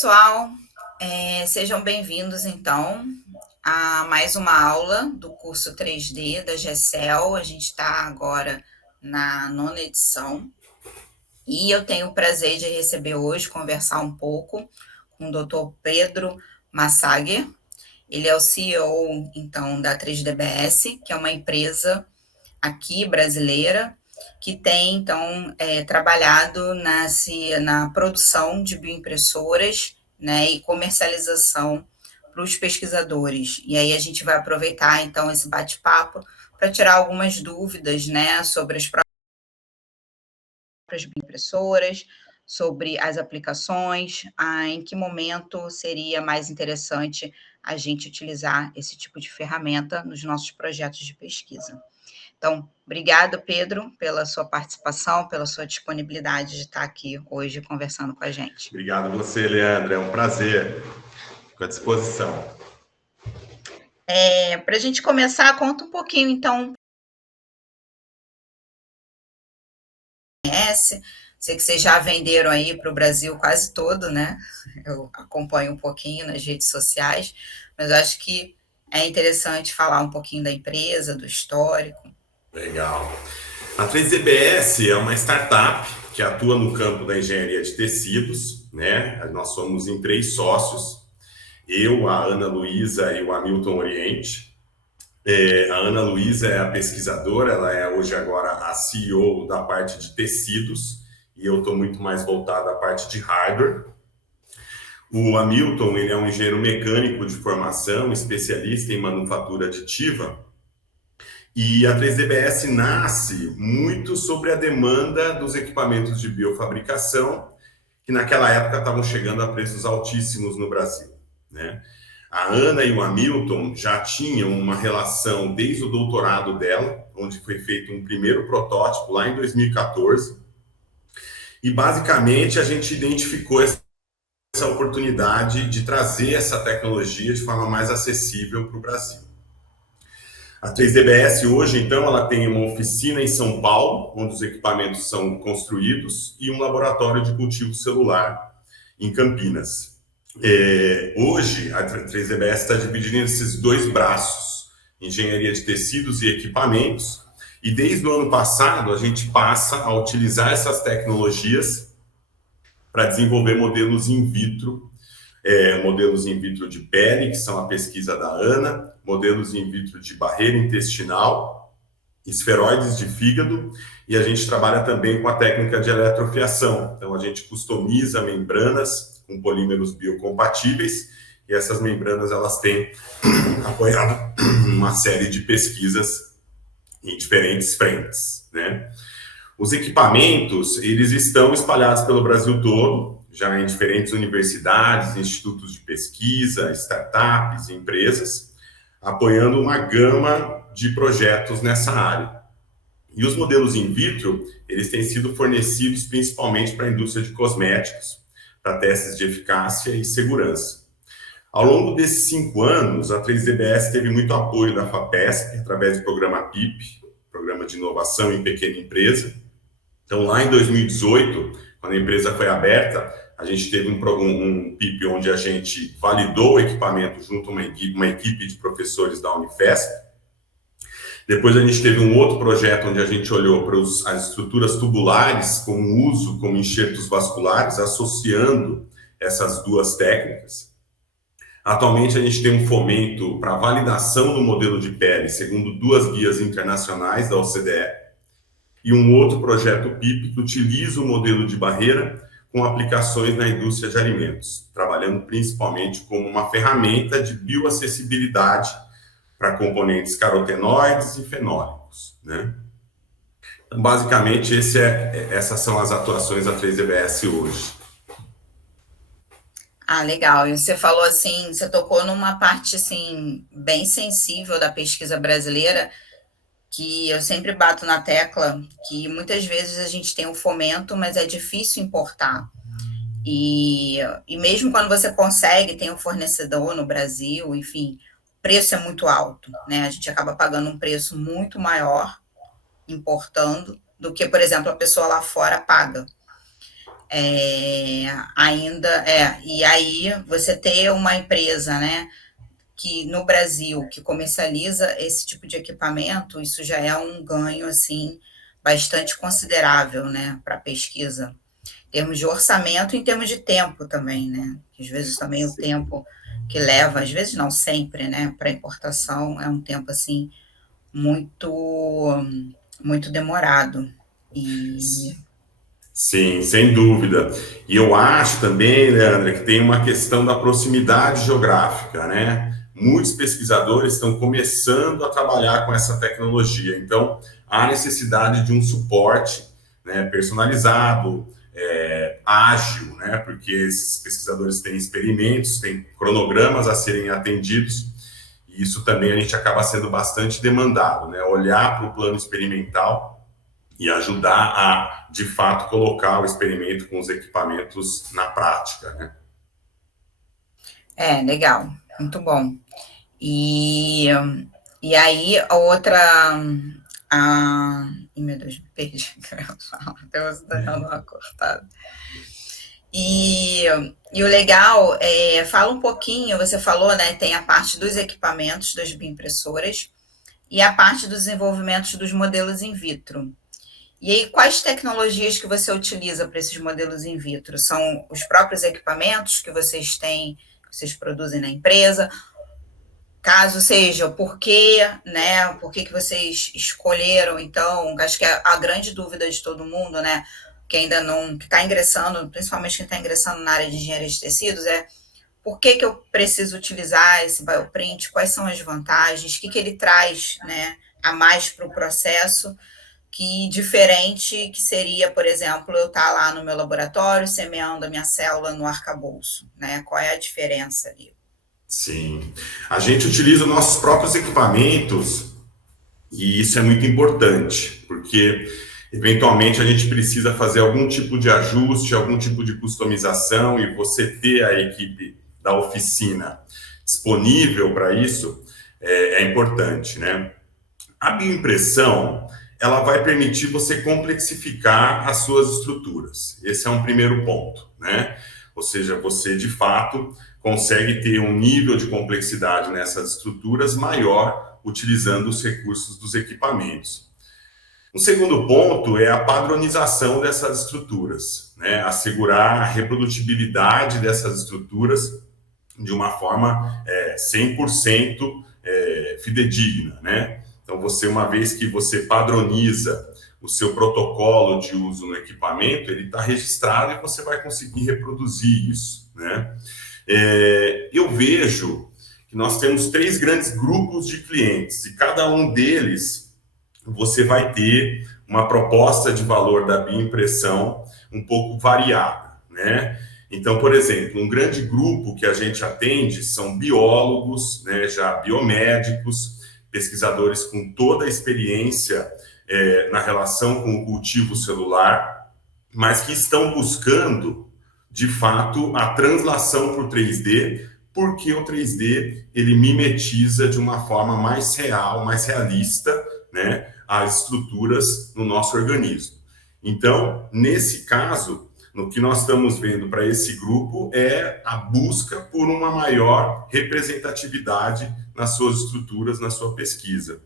Pessoal, sejam bem-vindos então a mais uma aula do curso 3D da GECEL. A gente está agora na nona edição e eu tenho o prazer de receber hoje, conversar um pouco com o Dr. Pedro Massaguer. Ele é o CEO, então, da 3DBS, que é uma empresa aqui brasileira que tem, então, trabalhado na produção de bioimpressoras, né, e comercialização para os pesquisadores. E aí a gente vai aproveitar, então, esse bate-papo para tirar algumas dúvidas, né, sobre as próprias bioimpressoras, sobre as aplicações, em que momento seria mais interessante a gente utilizar esse tipo de ferramenta nos nossos projetos de pesquisa. Então, obrigado, Pedro, pela sua participação, pela sua disponibilidade de estar aqui hoje conversando com a gente. Obrigado a você, Leandro. É um prazer. Fico à disposição. Para a gente começar, conta um pouquinho, então, conhece. Sei que vocês já venderam aí para o Brasil quase todo, né? Eu acompanho um pouquinho nas redes sociais, mas acho que é interessante falar um pouquinho da empresa, do histórico. Legal. A 3DBS é uma startup que atua no campo da engenharia de tecidos, né? Nós somos em 3 sócios, eu, a Ana Luísa e o Hamilton Oriente. A Ana Luísa é a pesquisadora, ela é hoje agora a CEO da parte de tecidos e eu estou muito mais voltado à parte de hardware. O Hamilton, ele é um engenheiro mecânico de formação, especialista em manufatura aditiva. E a 3DBS nasce muito sobre a demanda dos equipamentos de biofabricação, que naquela época estavam chegando a preços altíssimos no Brasil, né? A Ana e o Hamilton já tinham uma relação desde o doutorado dela, onde foi feito um primeiro protótipo lá em 2014. E basicamente a gente identificou essa oportunidade de trazer essa tecnologia de forma mais acessível para o Brasil. A 3DBS hoje, então, ela tem uma oficina em São Paulo, onde os equipamentos são construídos, e um laboratório de cultivo celular em Campinas. Hoje, a 3DBS está dividida nesses 2 braços, engenharia de tecidos e equipamentos, e desde o ano passado a gente passa a utilizar essas tecnologias para desenvolver modelos in vitro de pele, que são a pesquisa da Ana, modelos in vitro de barreira intestinal, esferoides de fígado, e a gente trabalha também com a técnica de eletrofiação. Então, a gente customiza membranas com polímeros biocompatíveis, e essas membranas elas têm apoiado uma série de pesquisas em diferentes frentes, né? Os equipamentos, eles estão espalhados pelo Brasil todo, já em diferentes universidades, institutos de pesquisa, startups, empresas, apoiando uma gama de projetos nessa área. E os modelos in vitro, eles têm sido fornecidos principalmente para a indústria de cosméticos, para testes de eficácia e segurança. Ao longo desses 5 anos, a 3DBS teve muito apoio da FAPESP, através do programa PIP, Programa de Inovação em Pequena Empresa. Então, lá em 2018, quando a empresa foi aberta, a gente teve um PIP onde a gente validou o equipamento junto a uma equipe de professores da Unifesp. Depois a gente teve um outro projeto onde a gente olhou para as estruturas tubulares como uso, como enxertos vasculares, associando essas 2 técnicas. Atualmente a gente tem um fomento para validação do modelo de pele, segundo 2 guias internacionais da OCDE, e um outro projeto PIP que utiliza o modelo de barreira com aplicações na indústria de alimentos, trabalhando principalmente como uma ferramenta de bioacessibilidade para componentes carotenoides e fenólicos, né? Então, basicamente, essas são as atuações da 3DBS hoje. Legal. E você falou assim, você tocou numa parte assim bem sensível da pesquisa brasileira, que eu sempre bato na tecla, que muitas vezes a gente tem um fomento, mas é difícil importar. E mesmo quando você consegue, tem um fornecedor no Brasil, enfim, o preço é muito alto, né? A gente acaba pagando um preço muito maior importando do que, por exemplo, a pessoa lá fora paga. E aí você ter uma empresa, né, que no Brasil que comercializa esse tipo de equipamento, isso já é um ganho assim bastante considerável, né, para a pesquisa, em termos de orçamento e em termos de tempo também, né? Às vezes também o tempo que leva, às vezes não sempre, né, para importação é um tempo assim muito muito demorado. E Sim, sem dúvida. E eu acho também, Leandra, que tem uma questão da proximidade geográfica, né? Muitos pesquisadores estão começando a trabalhar com essa tecnologia, então há necessidade de um suporte, né, personalizado, ágil, né? Porque esses pesquisadores têm experimentos, têm cronogramas a serem atendidos, e isso também a gente acaba sendo bastante demandado, né? Olhar para o plano experimental e ajudar a, de fato, colocar o experimento com os equipamentos na prática, né? legal, muito bom. E, e aí a outra. Meu Deus, me perdi. Até você está dando uma cortada. E o legal fala um pouquinho, você falou, né? Tem a parte dos equipamentos das bioimpressoras e a parte dos desenvolvimentos dos modelos in vitro. E aí, quais tecnologias que você utiliza para esses modelos in vitro? São os próprios equipamentos que vocês têm, que vocês produzem na empresa? Caso seja, por quê, né? Por que vocês escolheram, então? Acho que a grande dúvida de todo mundo, né? Que ainda não, que está ingressando, principalmente quem está ingressando na área de engenharia de tecidos, é por que eu preciso utilizar esse bioprint, quais são as vantagens, o que ele traz, né, a mais para o processo, que diferente que seria, por exemplo, eu estar lá no meu laboratório semeando a minha célula no arcabouço, né? Qual é a diferença ali? Sim. A gente utiliza nossos próprios equipamentos e isso é muito importante, porque eventualmente a gente precisa fazer algum tipo de ajuste, algum tipo de customização e você ter a equipe da oficina disponível para isso é importante, né? A bioimpressão, ela vai permitir você complexificar as suas estruturas. Esse é um primeiro ponto, né? Ou seja, você de fato consegue ter um nível de complexidade nessas estruturas maior utilizando os recursos dos equipamentos. O segundo ponto é a padronização dessas estruturas, né? Assegurar a reprodutibilidade dessas estruturas de uma forma 100% fidedigna, né? Então, você, uma vez que você padroniza o seu protocolo de uso no equipamento, ele está registrado e você vai conseguir reproduzir isso, né? Eu vejo que nós temos 3 grandes grupos de clientes e cada um deles você vai ter uma proposta de valor da bioimpressão um pouco variada, né? Então, por exemplo, um grande grupo que a gente atende são biólogos, né, já biomédicos, pesquisadores com toda a experiência na relação com o cultivo celular, mas que estão buscando, de fato, a translação para o 3D, porque o 3D ele mimetiza de uma forma mais real, mais realista, né, as estruturas no nosso organismo. Então, nesse caso, no que nós estamos vendo para esse grupo é a busca por uma maior representatividade nas suas estruturas, na sua pesquisa.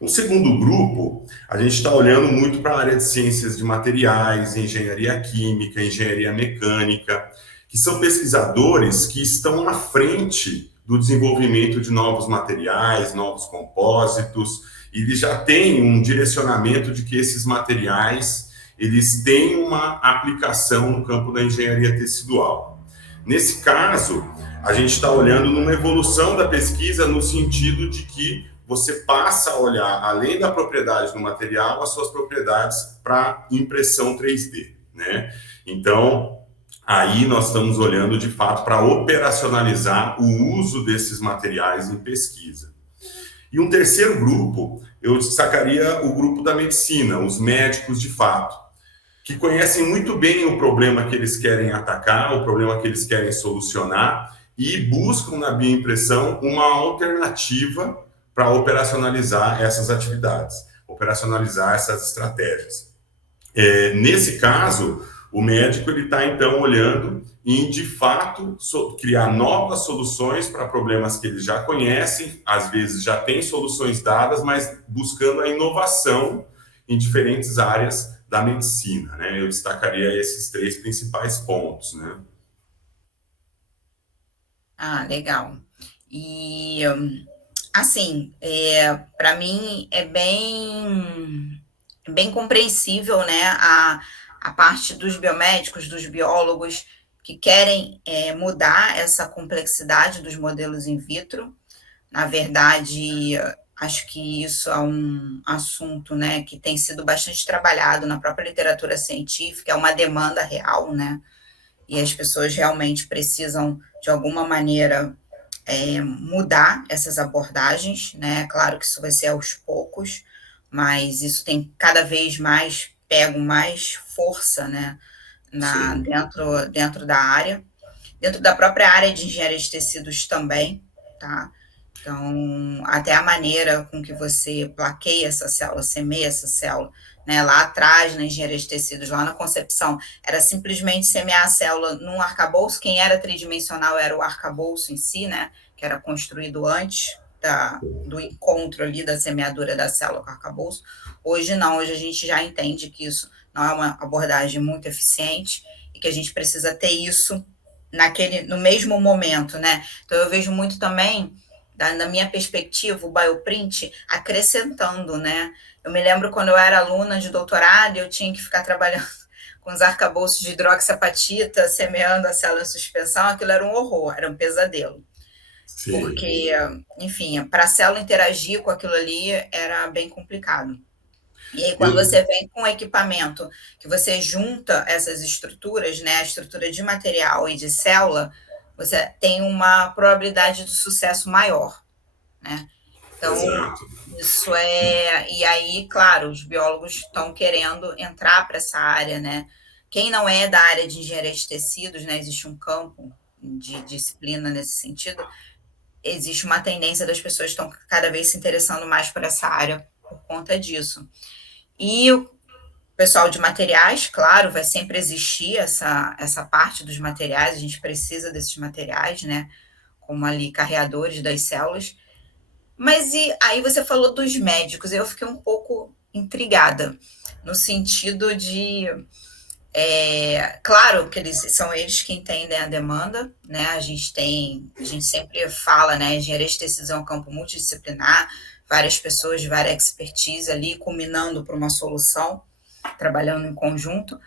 O segundo grupo, a gente está olhando muito para a área de ciências de materiais, engenharia química, engenharia mecânica, que são pesquisadores que estão na frente do desenvolvimento de novos materiais, novos compósitos, e eles já têm um direcionamento de que esses materiais eles têm uma aplicação no campo da engenharia tecidual. Nesse caso, a gente está olhando numa evolução da pesquisa no sentido de que você passa a olhar, além da propriedade do material, as suas propriedades para impressão 3D, né? Então, aí nós estamos olhando, de fato, para operacionalizar o uso desses materiais em pesquisa. E um terceiro grupo, eu destacaria o grupo da medicina, os médicos de fato, que conhecem muito bem o problema que eles querem atacar, o problema que eles querem solucionar e buscam na bioimpressão uma alternativa para operacionalizar essas atividades, operacionalizar essas estratégias. Nesse caso, O médico ele está então olhando em de fato criar novas soluções para problemas que eles já conhecem, às vezes já tem soluções dadas, mas buscando a inovação em diferentes áreas da medicina, né? Eu destacaria esses três principais pontos, né? Ah, legal. E assim, para mim é bem compreensível, né, a parte dos biomédicos, dos biólogos que querem mudar essa complexidade dos modelos in vitro. Na verdade, acho que isso é um assunto, né, que tem sido bastante trabalhado na própria literatura científica, é uma demanda real, né, e as pessoas realmente precisam, de alguma maneira, mudar essas abordagens, né? Claro que isso vai ser aos poucos, mas isso tem cada vez mais pego mais força, né? Sim. Dentro da área, dentro da própria área de engenharia de tecidos também, tá? Então, até a maneira com que você plaqueia essa célula, semeia essa célula, né? Lá atrás, na engenharia de tecidos, lá na concepção, era simplesmente semear a célula num arcabouço. Quem era tridimensional era o arcabouço em si, né? Que era construído antes do encontro ali da semeadura da célula com o arcabouço. Hoje não, hoje a gente já entende que isso não é uma abordagem muito eficiente e que a gente precisa ter isso no mesmo momento, né? Então eu vejo muito também na minha perspectiva, o bioprint acrescentando, né? Eu me lembro quando eu era aluna de doutorado, eu tinha que ficar trabalhando com os arcabouços de hidroxiapatita, semeando a célula em suspensão, aquilo era um horror, era um pesadelo. Sim. Porque, enfim, para a célula interagir com aquilo ali era bem complicado. E aí, quando Eu, você vem com o equipamento, que você junta essas estruturas, né, a estrutura de material e de célula, você tem uma probabilidade de sucesso maior, né? Então, exato. isso é. E aí, claro, os biólogos estão querendo entrar para essa área, né? Quem não é da área de engenharia de tecidos, né? Existe um campo de disciplina nesse sentido, existe uma tendência das pessoas estão cada vez se interessando mais por essa área por conta disso. E o pessoal de materiais, claro, vai sempre existir essa parte dos materiais, a gente precisa desses materiais, né? Como ali carreadores das células. Mas e aí você falou dos médicos, eu fiquei um pouco intrigada, no sentido de, claro que são eles que entendem a demanda, né? A gente sempre fala, né? Engenharia de tecidos é um campo multidisciplinar, várias pessoas de várias expertise ali, culminando para uma solução, trabalhando em conjunto.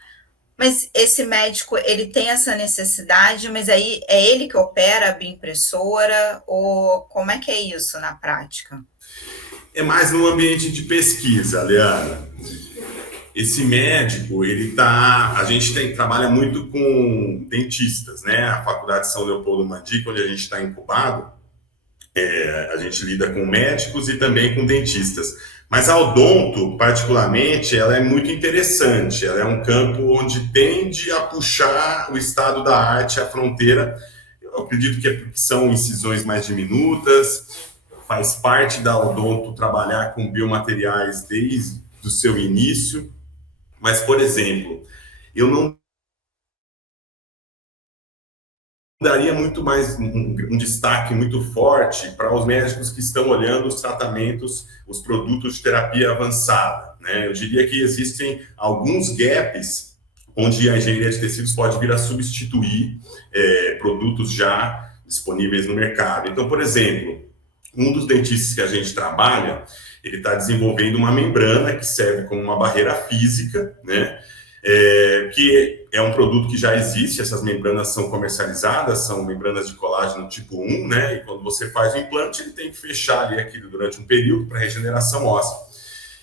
Mas esse médico, ele tem essa necessidade, mas aí é ele que opera a bioimpressora, ou como é que é isso na prática? É mais no ambiente de pesquisa, Leana. Esse médico, a gente trabalha muito com dentistas, né? A Faculdade São Leopoldo Mandica, onde a gente está incubado, a gente lida com médicos e também com dentistas. Mas a odonto, particularmente, ela é muito interessante. Ela é um campo onde tende a puxar o estado da arte à fronteira. Eu acredito que é porque são incisões mais diminutas, faz parte da odonto trabalhar com biomateriais desde o seu início. Mas, por exemplo, eu não daria muito mais um destaque muito forte para os médicos que estão olhando os tratamentos, os produtos de terapia avançada, né? Eu diria que existem alguns gaps onde a engenharia de tecidos pode vir a substituir produtos já disponíveis no mercado. Então, por exemplo, um dos dentistas que a gente trabalha, ele está desenvolvendo uma membrana que serve como uma barreira física, né? Que é um produto que já existe, essas membranas são comercializadas, são membranas de colágeno tipo 1, né? E quando você faz o implante, ele tem que fechar ali aquilo durante um período para regeneração óssea.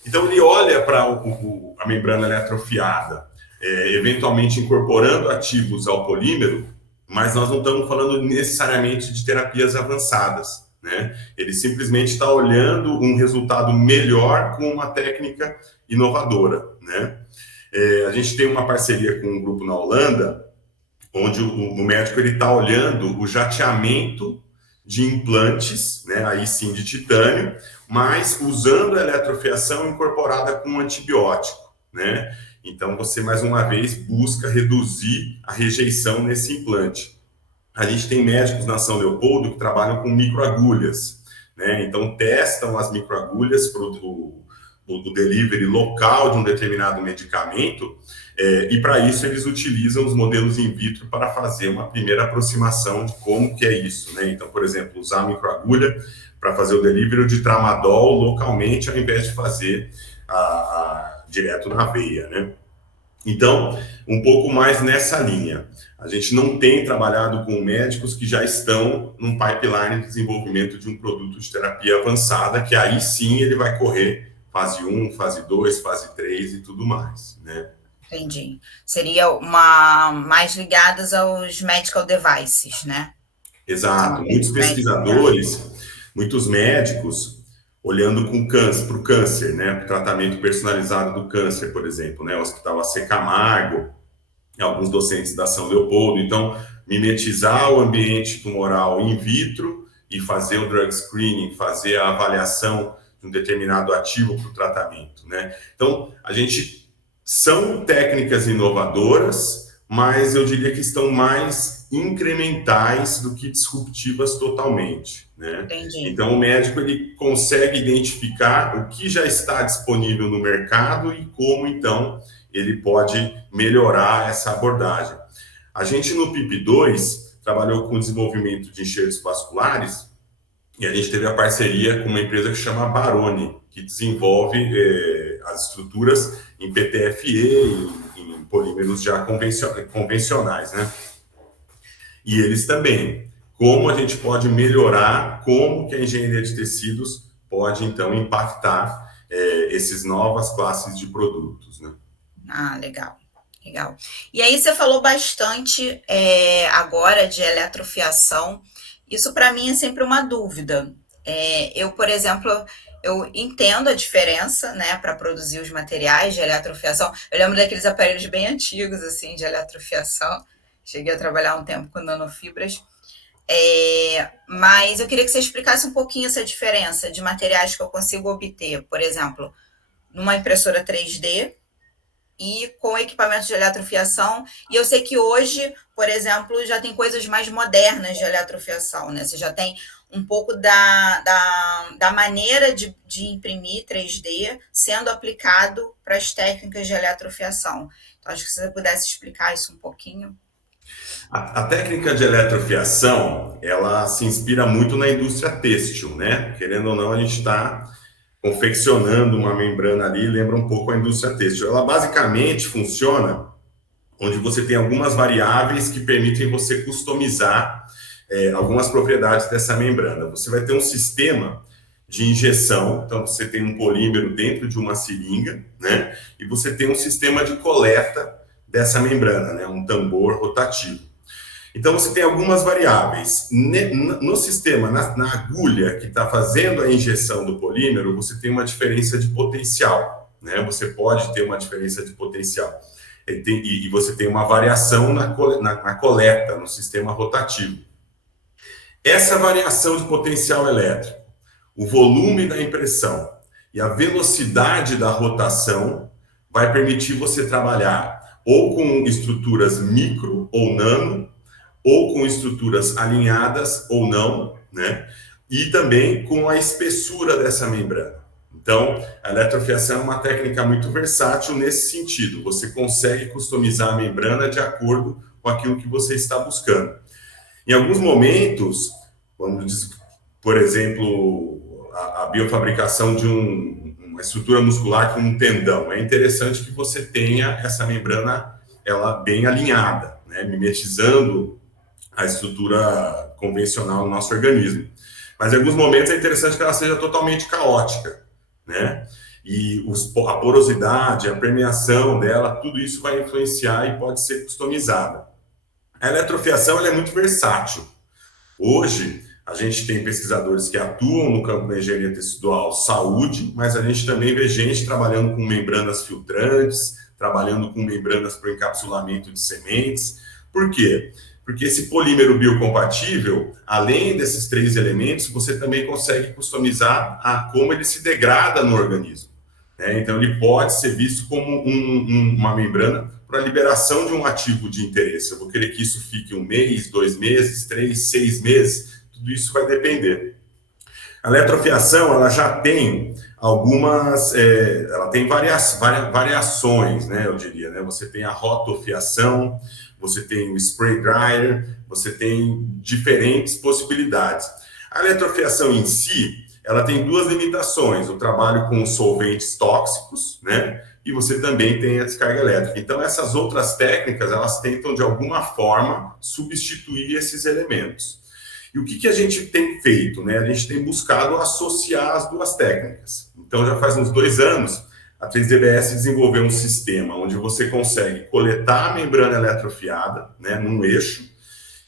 Então, ele olha para a membrana atrofiada, eventualmente incorporando ativos ao polímero, mas nós não estamos falando necessariamente de terapias avançadas, né? Ele simplesmente está olhando um resultado melhor com uma técnica inovadora, né? A gente tem uma parceria com um grupo na Holanda, onde o médico está olhando o jateamento de implantes, né, aí sim de titânio, mas usando a eletrofiação incorporada com um antibiótico, né? Então, você, mais uma vez, busca reduzir a rejeição nesse implante. A gente tem médicos na São Leopoldo que trabalham com microagulhas, né? Então, testam as microagulhas para o delivery local de um determinado medicamento, e para isso eles utilizam os modelos in vitro para fazer uma primeira aproximação de como que é isso, né? Então, por exemplo, usar a microagulha para fazer o delivery de tramadol localmente, ao invés de fazer direto na veia, né? Então, um pouco mais nessa linha. A gente não tem trabalhado com médicos que já estão num pipeline de desenvolvimento de um produto de terapia avançada, que aí sim ele vai correr fase 1, fase 2, fase 3 e tudo mais, né? Entendi. Seria mais ligadas aos medical devices, né? Exato. Muitos médicos, olhando para o câncer, né? Para o tratamento personalizado do câncer, por exemplo, né? O Hospital AC Camargo, alguns docentes da São Leopoldo. Então, mimetizar o ambiente tumoral in vitro e fazer o drug screening, fazer a avaliação de um determinado ativo para o tratamento, né? Então, são técnicas inovadoras, mas eu diria que estão mais incrementais do que disruptivas totalmente, né? Entendi. Então, o médico ele consegue identificar o que já está disponível no mercado e como, então, ele pode melhorar essa abordagem. A gente, no PIP2, trabalhou com o desenvolvimento de enxertos vasculares e a gente teve a parceria com uma empresa que chama Baroni, que desenvolve as estruturas em PTFE, em polímeros já convencionais, né? E eles também. Como a gente pode melhorar, como que a engenharia de tecidos pode, então, impactar essas novas classes de produtos, né? Ah, legal, legal. E aí você falou bastante agora de eletrofiação. Isso para mim é sempre uma dúvida. Eu, por exemplo, eu entendo a diferença, né, para produzir os materiais de eletrofiação. Eu lembro daqueles aparelhos bem antigos, assim, de eletrofiação. Cheguei a trabalhar um tempo com nanofibras. Mas eu queria que você explicasse um pouquinho essa diferença de materiais que eu consigo obter, por exemplo, numa impressora 3D e com equipamento de eletrofiação. E eu sei que hoje, por exemplo, já tem coisas mais modernas de eletrofiação, né? Você já tem um pouco da maneira de imprimir 3D sendo aplicado para as técnicas de eletrofiação. Então, acho que se você pudesse explicar isso um pouquinho. A técnica de eletrofiação, ela se inspira muito na indústria têxtil, né? Querendo ou não, a gente está confeccionando uma membrana ali, lembra um pouco a indústria têxtil. Ela basicamente funciona onde você tem algumas variáveis que permitem você customizar algumas propriedades dessa membrana. Você vai ter um sistema de injeção, então você tem um polímero dentro de uma seringa, né? E você tem um sistema de coleta dessa membrana, né? Um tambor rotativo. Então, você tem algumas variáveis. No sistema, na agulha que está fazendo a injeção do polímero, você tem uma diferença de potencial, né? Você pode ter uma diferença de potencial. E você tem uma variação na coleta, no sistema rotativo. Essa variação de potencial elétrico, o volume da impressão e a velocidade da rotação vai permitir você trabalhar ou com estruturas micro ou nano, ou com estruturas alinhadas ou não, né? E também com a espessura dessa membrana. Então, a eletrofiação é uma técnica muito versátil nesse sentido. Você consegue customizar a membrana de acordo com aquilo que você está buscando. Em alguns momentos, vamos dizer, por exemplo, a biofabricação de uma estrutura muscular com um tendão. É interessante que você tenha essa membrana ela bem alinhada, né? Mimetizando a estrutura convencional do nosso organismo. Mas em alguns momentos é interessante que ela seja totalmente caótica, né? E a porosidade, a permeação dela, tudo isso vai influenciar e pode ser customizada. A eletrofiação ela é muito versátil. Hoje, a gente tem pesquisadores que atuam no campo da engenharia tecidual saúde, mas a gente também vê gente trabalhando com membranas filtrantes, trabalhando com membranas para o encapsulamento de sementes. Por quê? Porque esse polímero biocompatível, além desses 3 elementos, você também consegue customizar como ele se degrada no organismo. né? Então, ele pode ser visto como uma membrana para liberação de um ativo de interesse. Eu vou querer que isso fique 1 mês, 2 meses, 3, 6 meses, tudo isso vai depender. A eletrofiação, ela já tem algumas, ela tem variações, né, eu diria, né? Você tem a rotofiação, você tem o spray dryer, você tem diferentes possibilidades. A eletrofiação em si, ela tem duas limitações: o trabalho com solventes tóxicos, né? E você também tem a descarga elétrica. Então, essas outras técnicas, elas tentam, de alguma forma, substituir esses elementos. E o que a gente tem feito, né? A gente tem buscado associar as duas técnicas. Então, já faz uns 2 anos, a 3DBS desenvolveu um sistema onde você consegue coletar a membrana eletrofiada, né, num eixo.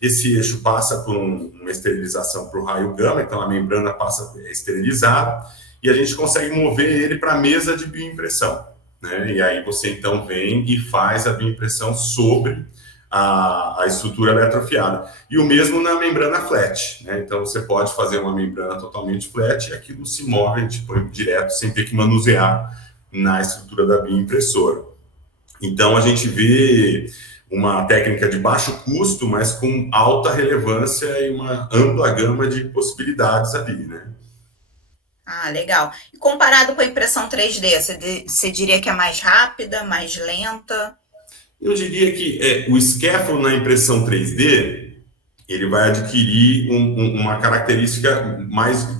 Esse eixo passa por uma esterilização para o raio gama, então a membrana passa a ser esterilizada, e a gente consegue mover ele para a mesa de bioimpressão, né? E aí você então vem e faz a bioimpressão sobre a estrutura eletrofiada. E o mesmo na membrana flat, né? Então você pode fazer uma membrana totalmente flat e aquilo se move tipo, direto, sem ter que manusear na estrutura da bioimpressora. Então a gente vê uma técnica de baixo custo, mas com alta relevância e uma ampla gama de possibilidades ali, né? Ah, legal. E comparado com a impressão 3D, você diria que é mais rápida, mais lenta? Eu diria que o scaffold na impressão 3D, ele vai adquirir uma característica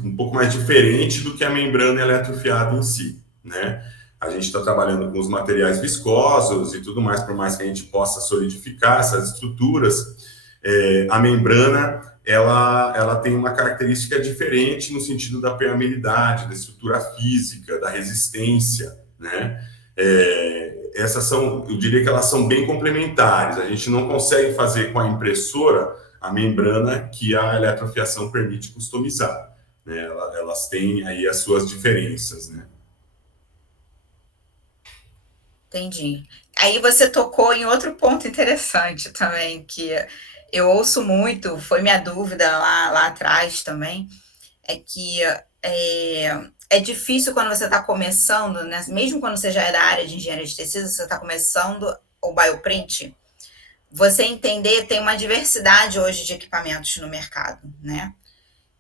um pouco mais diferente do que a membrana eletrofiada em si, né? A gente está trabalhando com os materiais viscosos e tudo mais, por mais que a gente possa solidificar essas estruturas, a membrana, ela tem uma característica diferente no sentido da permeabilidade, da estrutura física, da resistência, né? Essas são, eu diria que elas são bem complementares. A gente não consegue fazer com a impressora a membrana que a eletrofiação permite customizar, né? Elas têm aí as suas diferenças, né? Entendi. Aí você tocou em outro ponto interessante também, que eu ouço muito, foi minha dúvida lá atrás também, é que é difícil quando você está começando, né? Mesmo quando você já é da área de engenharia de tecidos, você está começando o bioprint, você entender, tem uma diversidade hoje de equipamentos no mercado, né?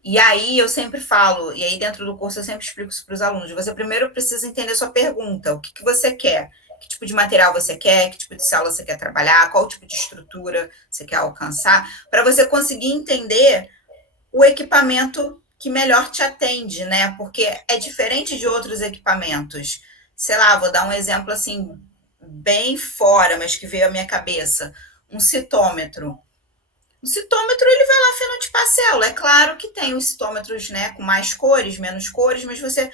E aí eu sempre falo, e aí dentro do curso eu sempre explico isso para os alunos, você primeiro precisa entender a sua pergunta, o que você quer, que tipo de material você quer, que tipo de célula você quer trabalhar, qual tipo de estrutura você quer alcançar, para você conseguir entender o equipamento que melhor te atende, né? Porque é diferente de outros equipamentos. Sei lá, vou dar um exemplo assim, bem fora, mas que veio à minha cabeça. Um citômetro. O citômetro, ele vai lá fenotipar a célula. É claro que tem os citômetros, né, com mais cores, menos cores, mas você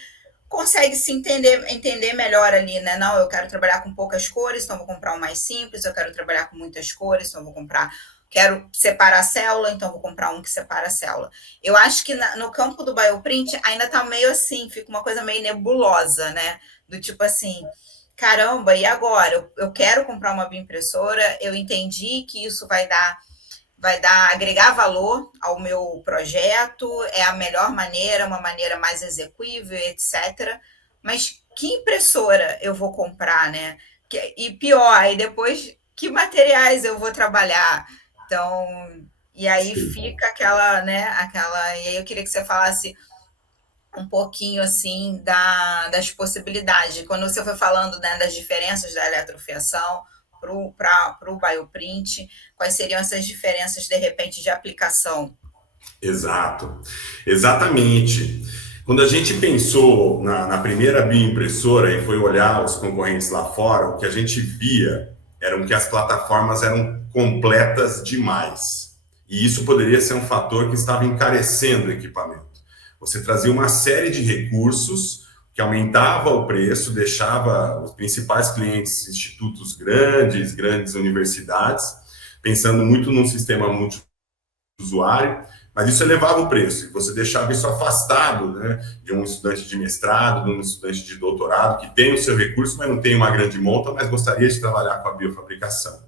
consegue se entender melhor ali, né? Não, eu quero trabalhar com poucas cores, então vou comprar um mais simples. Eu quero trabalhar com muitas cores, então vou comprar. Quero separar a célula, então vou comprar um que separa a célula. Eu acho que no campo do bioprint ainda está meio assim, fica uma coisa meio nebulosa, né? Do tipo assim, caramba, e agora? Eu quero comprar uma bioimpressora, eu entendi que isso vai agregar valor ao meu projeto, é a melhor maneira, uma maneira mais execuível, etc. Mas que impressora eu vou comprar, né? E pior, aí depois, que materiais eu vou trabalhar? Então, e aí Sim. fica aquela, né, e aí eu queria que você falasse um pouquinho, assim, das possibilidades. Quando você foi falando, né, das diferenças da eletrofiação para o bioprint, quais seriam essas diferenças, de repente, de aplicação? Exato, exatamente. Quando a gente pensou na primeira bioimpressora e foi olhar os concorrentes lá fora, o que a gente via eram que as plataformas eram completas demais. E isso poderia ser um fator que estava encarecendo o equipamento. Você trazia uma série de recursos que aumentava o preço, deixava os principais clientes, institutos grandes, grandes universidades, pensando muito num sistema multiusuário, mas isso elevava o preço, e você deixava isso afastado, né, de um estudante de mestrado, de um estudante de doutorado, que tem o seu recurso, mas não tem uma grande monta, mas gostaria de trabalhar com a biofabricação.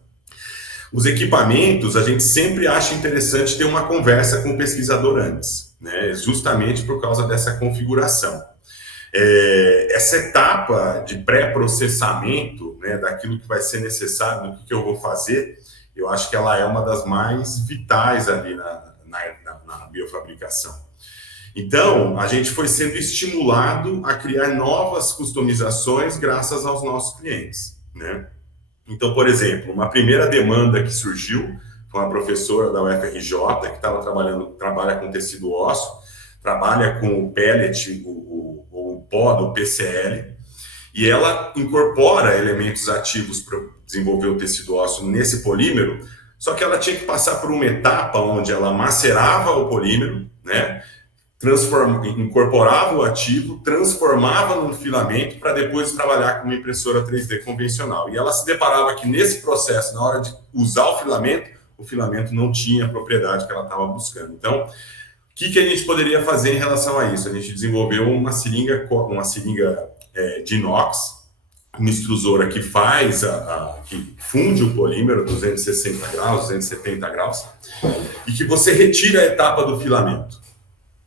Os equipamentos, a gente sempre acha interessante ter uma conversa com o pesquisador antes, né, justamente por causa dessa configuração. Essa etapa de pré-processamento, né, daquilo que vai ser necessário, do que eu vou fazer, eu acho que ela é uma das mais vitais ali na biofabricação. Então, a gente foi sendo estimulado a criar novas customizações graças aos nossos clientes, né? Então, por exemplo, uma primeira demanda que surgiu foi uma professora da UFRJ que trabalha com tecido ósseo, trabalha com o pellet, o pó do PCL, e ela incorpora elementos ativos para desenvolver o tecido ósseo nesse polímero, só que ela tinha que passar por uma etapa onde ela macerava o polímero, né? Incorporava o ativo, transformava num filamento para depois trabalhar com uma impressora 3D convencional. E ela se deparava que nesse processo, na hora de usar o filamento não tinha a propriedade que ela estava buscando. Então, o que a gente poderia fazer em relação a isso? A gente desenvolveu uma seringa de inox, uma extrusora que que funde o polímero 260 graus, 270 graus, e que você retira a etapa do filamento.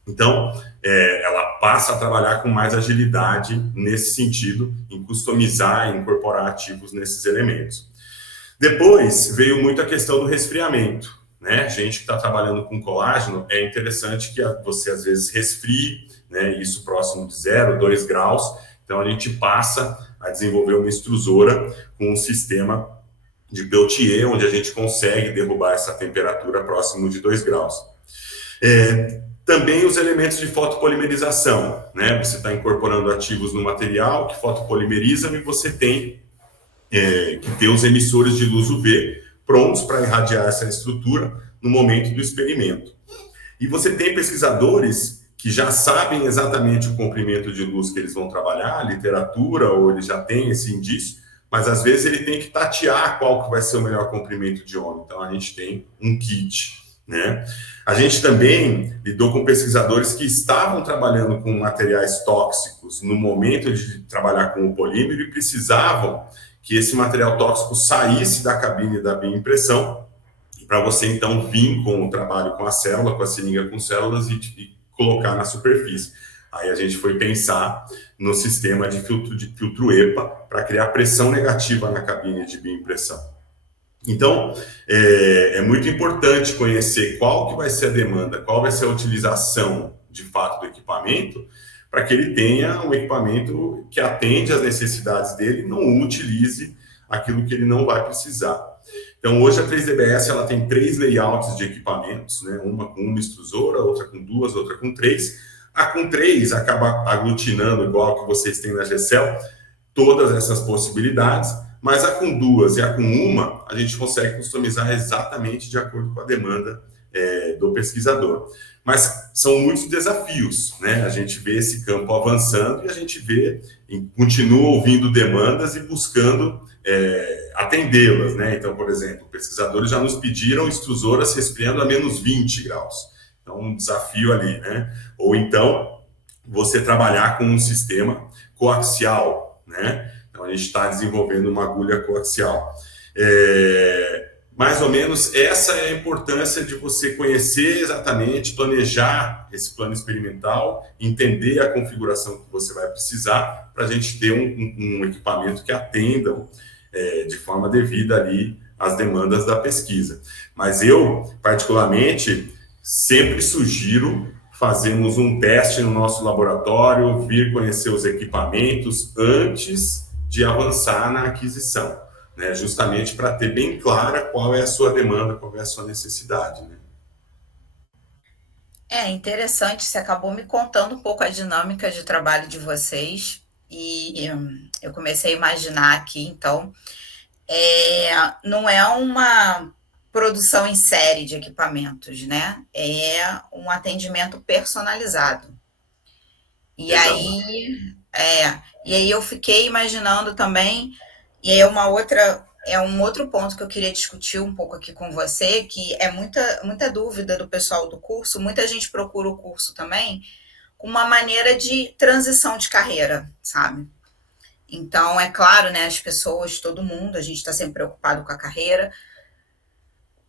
Então, ela passa a trabalhar com mais agilidade nesse sentido, em customizar e incorporar ativos nesses elementos. Depois veio muito a questão do resfriamento, né? Gente que está trabalhando com colágeno, é interessante que você às vezes resfrie, né? Isso próximo de 0, 2 graus. Então, a gente passa a desenvolver uma extrusora com um sistema de Peltier, onde a gente consegue derrubar essa temperatura próximo de 2 graus. Também os elementos de fotopolimerização, né? Você está incorporando ativos no material que fotopolimeriza e você tem que ter os emissores de luz UV prontos para irradiar essa estrutura no momento do experimento. E você tem pesquisadores que já sabem exatamente o comprimento de luz que eles vão trabalhar, literatura, ou ele já tem esse indício, mas às vezes ele tem que tatear qual que vai ser o melhor comprimento de onda. Então a gente tem um kit, né? A gente também lidou com pesquisadores que estavam trabalhando com materiais tóxicos no momento de trabalhar com o polímero e precisavam que esse material tóxico saísse da cabine da bioimpressão para você então vir com o trabalho com a célula, com a seringa com células e colocar na superfície. Aí a gente foi pensar no sistema de filtro EPA para criar pressão negativa na cabine de bioimpressão. Então, é muito importante conhecer qual que vai ser a demanda, qual vai ser a utilização de fato do equipamento, para que ele tenha um equipamento que atende às necessidades dele e não utilize aquilo que ele não vai precisar. Então, hoje a 3DBS ela tem 3 layouts de equipamentos, né? Uma com uma extrusora, outra com 2, outra com 3. A com 3 acaba aglutinando, igual que vocês têm na GCL, todas essas possibilidades, mas a com 2 e a com uma, a gente consegue customizar exatamente de acordo com a demanda do pesquisador. Mas são muitos desafios, né? A gente vê esse campo avançando e a gente continua ouvindo demandas e buscando atendê-las, né? Então, por exemplo, pesquisadores já nos pediram extrusoras resfriando a menos 20 graus. Então, um desafio ali, né? Ou então, você trabalhar com um sistema coaxial, né? Então, a gente está desenvolvendo uma agulha coaxial. Mais ou menos essa é a importância de você conhecer exatamente, planejar esse plano experimental, entender a configuração que você vai precisar para a gente ter um equipamento que atenda de forma devida ali as demandas da pesquisa. Mas eu, particularmente, sempre sugiro fazermos um teste no nosso laboratório, vir conhecer os equipamentos antes de avançar na aquisição, né? Justamente para ter bem clara qual é a sua demanda, qual é a sua necessidade, né? É interessante, você acabou me contando um pouco a dinâmica de trabalho de vocês e eu comecei a imaginar aqui, então, não é uma produção em série de equipamentos, né? É um atendimento personalizado. E Exato. aí, e aí eu fiquei imaginando também, e aí um outro ponto que eu queria discutir um pouco aqui com você, que é muita dúvida do pessoal do curso, muita gente procura o curso também com uma maneira de transição de carreira, sabe? Então, é claro, né, as pessoas, todo mundo, a gente está sempre preocupado com a carreira,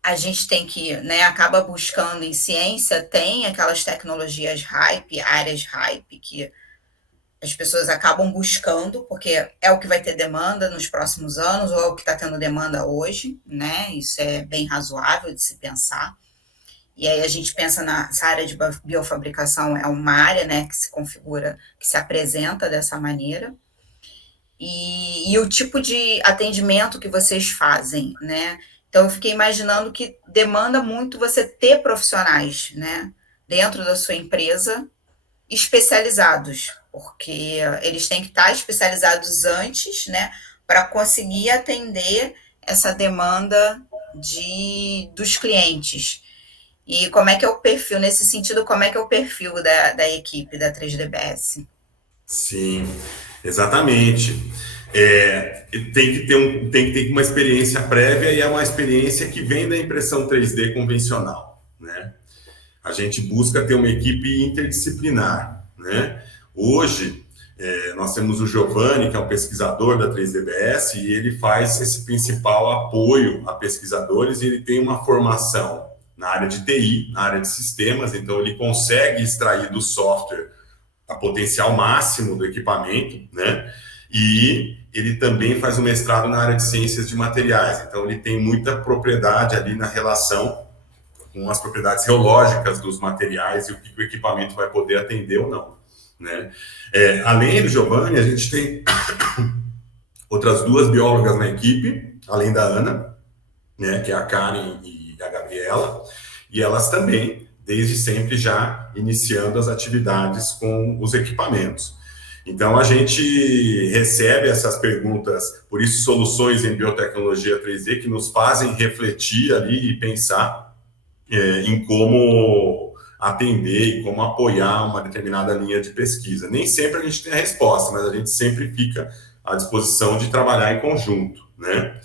a gente tem que, né, acaba buscando em ciência, tem aquelas tecnologias hype, áreas hype, que as pessoas acabam buscando, porque é o que vai ter demanda nos próximos anos, ou é o que está tendo demanda hoje, né? Isso é bem razoável de se pensar. E aí a gente pensa nessa área de biofabricação, é uma área, né, que se configura, que se apresenta dessa maneira. E o tipo de atendimento que vocês fazem, né? Então, eu fiquei imaginando que demanda muito você ter profissionais, né, dentro da sua empresa especializados, porque eles têm que estar especializados antes, né, para conseguir atender essa demanda dos clientes. E como é que é o perfil, nesse sentido, como é que é o perfil da equipe da 3DBS? Sim, exatamente. Tem que ter uma experiência prévia e é uma experiência que vem da impressão 3D convencional, né? A gente busca ter uma equipe interdisciplinar, né? Hoje, nós temos o Giovanni, que é um pesquisador da 3DBS, e ele faz esse principal apoio a pesquisadores, e ele tem uma formação na área de TI, na área de sistemas, então ele consegue extrair do software a potencial máximo do equipamento, né? E ele também faz um mestrado na área de ciências de materiais, então ele tem muita propriedade ali na relação com as propriedades reológicas dos materiais e o que o equipamento vai poder atender ou não, né? Além do Giovanni, a gente tem outras duas biólogas na equipe, além da Ana, né, que é a Karen e a Gabriela, e elas também, desde sempre, já iniciando as atividades com os equipamentos. Então, a gente recebe essas perguntas, por isso, soluções em biotecnologia 3D, que nos fazem refletir ali e pensar em como atender e como apoiar uma determinada linha de pesquisa. Nem sempre a gente tem a resposta, mas a gente sempre fica à disposição de trabalhar em conjunto, né?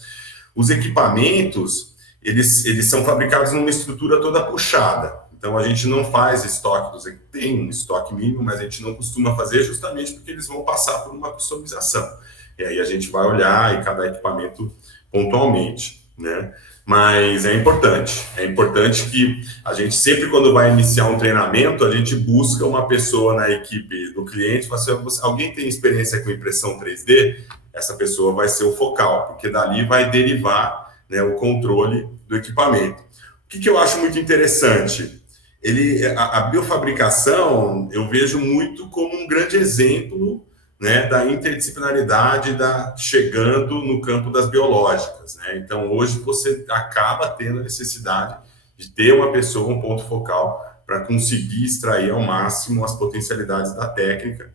Os equipamentos, eles são fabricados numa estrutura toda puxada. Então, a gente não faz estoque dos equipamentos, tem um estoque mínimo, mas a gente não costuma fazer justamente porque eles vão passar por uma customização. E aí a gente vai olhar e cada equipamento pontualmente, né? Mas é importante que a gente sempre quando vai iniciar um treinamento, a gente busca uma pessoa na equipe do cliente, alguém tem experiência com impressão 3D? Essa pessoa vai ser o focal, porque dali vai derivar, né, o controle do equipamento. O que eu acho muito interessante? A biofabricação eu vejo muito como um grande exemplo, né, da interdisciplinaridade chegando no campo das biológicas, né? Então, hoje você acaba tendo a necessidade de ter uma pessoa, um ponto focal, para conseguir extrair ao máximo as potencialidades da técnica,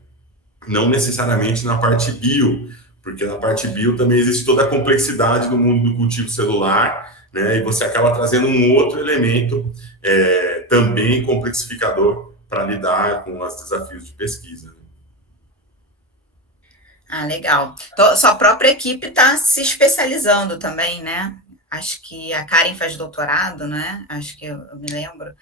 não necessariamente na parte bio, porque na parte bio também existe toda a complexidade do mundo do cultivo celular, né? E você acaba trazendo um outro elemento também complexificador para lidar com os desafios de pesquisa. Ah, legal. Então, sua própria equipe está se especializando também, né? Acho que a Karen faz doutorado, né? Acho que eu me lembro.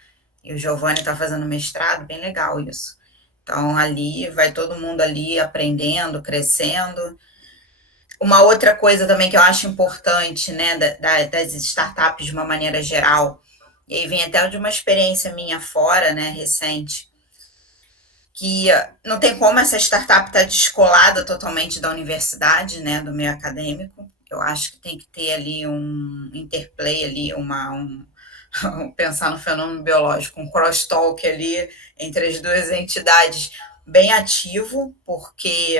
E o Giovanni está fazendo mestrado, bem legal isso. Então, ali vai todo mundo ali aprendendo, crescendo. Uma outra coisa também que eu acho importante, né, das startups de uma maneira geral, e aí vem até de uma experiência minha fora, né, recente, que não tem como essa startup estar descolada totalmente da universidade, né, do meio acadêmico. Eu acho que tem que ter ali um interplay ali, pensar no fenômeno biológico, um crosstalk ali entre as duas entidades bem ativo, porque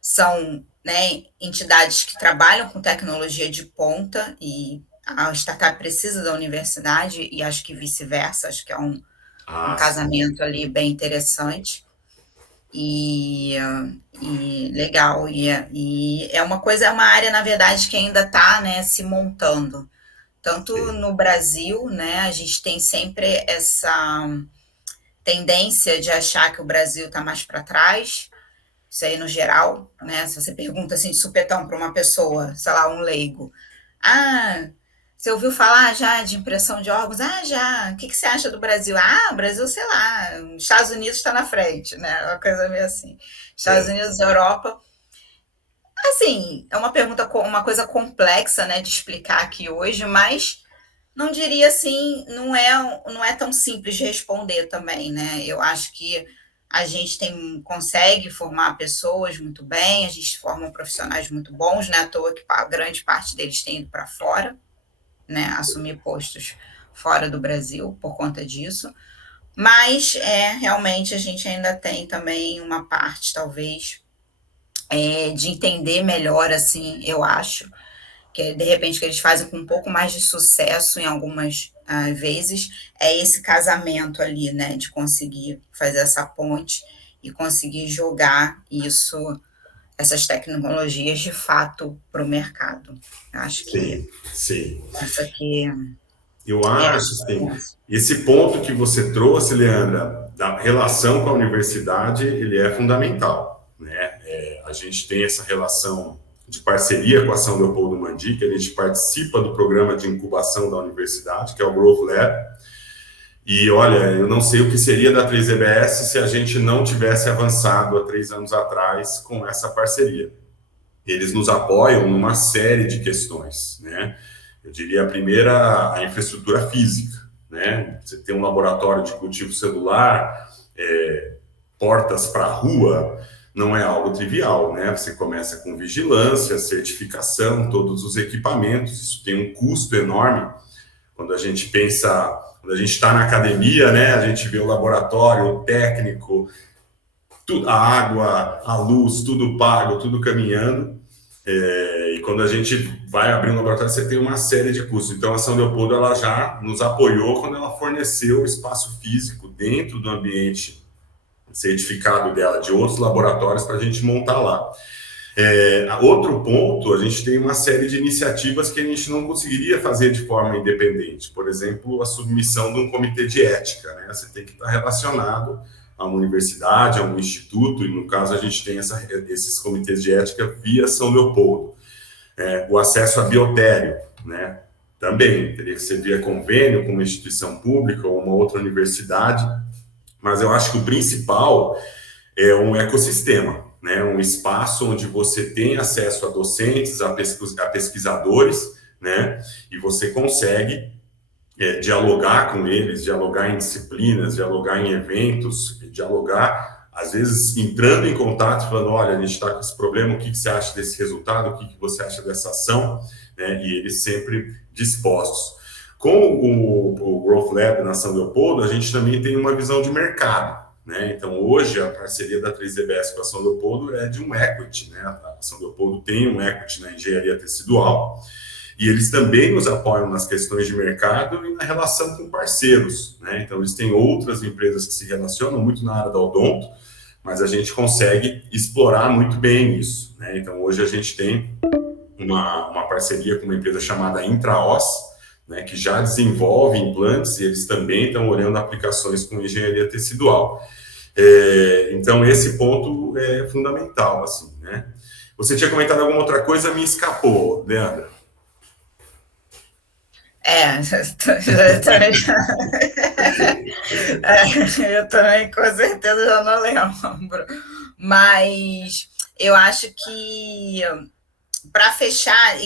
são, né, entidades que trabalham com tecnologia de ponta e a startup precisa da universidade e acho que vice-versa, acho que é um Sim. casamento ali bem interessante e, legal. E é uma coisa, é uma área, na verdade, que ainda está, né, se montando. Tanto Sim. no Brasil, né, a gente tem sempre essa tendência de achar que o Brasil está mais para trás, isso aí no geral, né? Se você pergunta assim de supetão para uma pessoa, sei lá, um leigo, ah, você ouviu falar já de impressão de órgãos? Ah, já. O que você acha do Brasil? Ah, o Brasil, sei lá, Estados Unidos está na frente, né? Uma coisa meio assim. Estados É. Unidos, Europa. Assim, é uma pergunta, uma coisa complexa, né, de explicar aqui hoje, mas não diria assim, não é tão simples de responder também, né? Eu acho que a gente consegue formar pessoas muito bem, a gente forma profissionais muito bons, não é à toa que a grande parte deles tem ido para fora, né, assumir postos fora do Brasil por conta disso. Mas realmente a gente ainda tem também uma parte, talvez, de entender melhor, assim, eu acho, que de repente que eles fazem com um pouco mais de sucesso em algumas vezes, é esse casamento ali, né, de conseguir fazer essa ponte e conseguir jogar essas tecnologias de fato para o mercado. Eu acho que Sim, sim. essa aqui Eu é a acho, assim, diferença. esse ponto que você trouxe, Leandra, da relação com a universidade, ele é fundamental, né? A gente tem essa relação de parceria com a São Leopoldo Mandi, que a gente participa do programa de incubação da universidade, que é o Growth Lab. E olha, eu não sei o que seria da 3EBS se a gente não tivesse avançado há 3 anos atrás com essa parceria. Eles nos apoiam numa série de questões, né? Eu diria a primeira, a infraestrutura física, né? Você tem um laboratório de cultivo celular, portas para a rua, não é algo trivial, né? Você começa com vigilância, certificação, todos os equipamentos, isso tem um custo enorme. Quando a gente pensa, quando a gente está na academia, né? A gente vê o laboratório, o técnico, a água, a luz, tudo pago, tudo caminhando. E quando a gente vai abrir um laboratório, você tem uma série de custos. Então, a São Leopoldo ela já nos apoiou quando ela forneceu o espaço físico dentro do ambiente certificado dela, de outros laboratórios, para a gente montar lá. Outro ponto, a gente tem uma série de iniciativas que a gente não conseguiria fazer de forma independente. Por exemplo, a submissão de um comitê de ética, né? Você tem que estar relacionado a uma universidade, a um instituto, e no caso a gente tem esses comitês de ética via São Leopoldo. O acesso a biotério, né? Também teria que ser via convênio com uma instituição pública ou uma outra universidade, mas eu acho que o principal é um ecossistema, né? Um espaço onde você tem acesso a docentes, a pesquisadores, né? E você consegue dialogar com eles, dialogar em disciplinas, dialogar em eventos, dialogar, às vezes entrando em contato, falando, olha, a gente está com esse problema, o que você acha desse resultado, o que você acha dessa ação, né? E eles sempre dispostos. Com o Growth Lab na São Leopoldo, a gente também tem uma visão de mercado, né? Então, hoje, a parceria da 3DBS com a São Leopoldo é de um equity, né? A São Leopoldo tem um equity na engenharia tecidual, e eles também nos apoiam nas questões de mercado e na relação com parceiros, né? Então, eles têm outras empresas que se relacionam muito na área da odonto, mas a gente consegue explorar muito bem isso, né? Então, hoje a gente tem uma parceria com uma empresa chamada Intraos, né, que já desenvolve implantes e eles também estão olhando aplicações com engenharia tecidual. Então, esse ponto é fundamental, assim, né? Você tinha comentado alguma outra coisa, me escapou, Leandra. Eu também com certeza já não lembro. Mas eu acho que para fechar,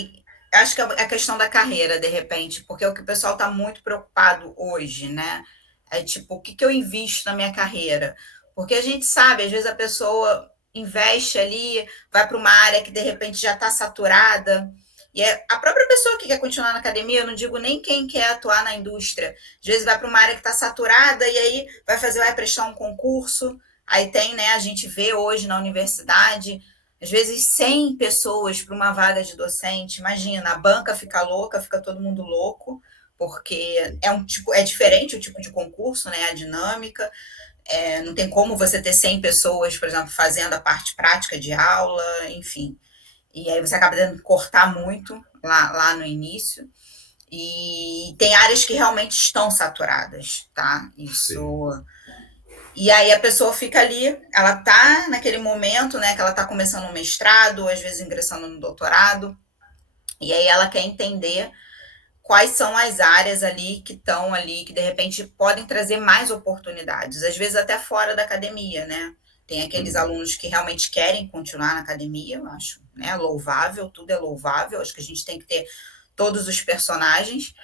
acho que é a questão da carreira, de repente, porque é o que o pessoal está muito preocupado hoje, né? É tipo, o que eu invisto na minha carreira? Porque a gente sabe, às vezes a pessoa investe ali, vai para uma área que de repente já está saturada, e a própria pessoa que quer continuar na academia, eu não digo nem quem quer atuar na indústria, às vezes vai para uma área que está saturada e aí vai prestar um concurso, aí tem, né, a gente vê hoje na universidade, às vezes 100 pessoas para uma vaga de docente, imagina, a banca fica louca, fica todo mundo louco, porque é diferente o tipo de concurso, né, a dinâmica, não tem como você ter 100 pessoas, por exemplo, fazendo a parte prática de aula, enfim. E aí você acaba tendo que cortar muito lá no início. E tem áreas que realmente estão saturadas, tá? Isso. Sim. E aí a pessoa fica ali, ela tá naquele momento, né, que ela tá começando um mestrado, ou às vezes ingressando no doutorado, e aí ela quer entender quais são as áreas ali que estão ali, que de repente podem trazer mais oportunidades, às vezes até fora da academia, né? Tem aqueles alunos que realmente querem continuar na academia, eu acho, né? Louvável, tudo é louvável, acho que a gente tem que ter todos os personagens,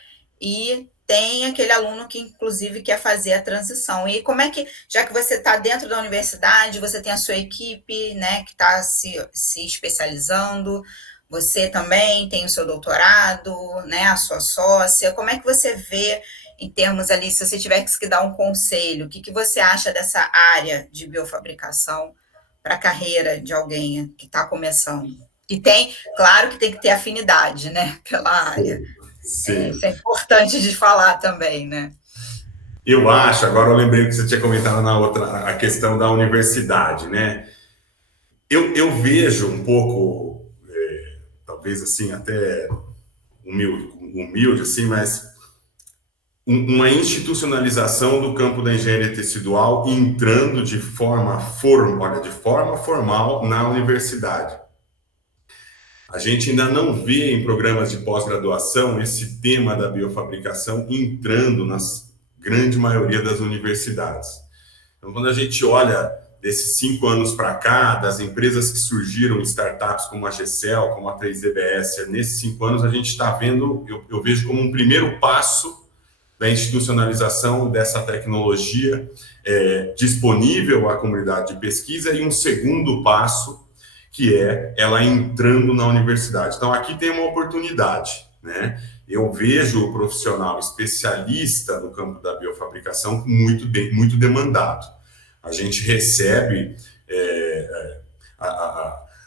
e tem aquele aluno que, inclusive, quer fazer a transição. E como é que, já que você está dentro da universidade, você tem a sua equipe, né, que está se especializando, você também tem o seu doutorado, né, a sua sócia, como é que você vê, em termos ali, se você tiver que dar um conselho, o que, que você acha dessa área de biofabricação para a carreira de alguém que está começando? E tem, claro que tem que ter afinidade, né, pela área. Sim. Isso é importante de falar também, né? Eu acho, agora eu lembrei que você tinha comentado na outra, a questão da universidade, né? Eu vejo um pouco, talvez assim, até humilde assim, mas uma institucionalização do campo da engenharia tecidual entrando de forma formal na universidade. A gente ainda não vê em programas de pós-graduação esse tema da biofabricação entrando na grande maioria das universidades. Então, quando a gente olha desses 5 anos para cá, das empresas que surgiram, startups como a GCL, como a 3DBS, nesses 5 anos a gente está vendo, eu vejo como um primeiro passo da institucionalização dessa tecnologia disponível à comunidade de pesquisa e um segundo passo que é ela entrando na universidade. Então, aqui tem uma oportunidade, né? Eu vejo o profissional especialista no campo da biofabricação muito demandado. A gente recebe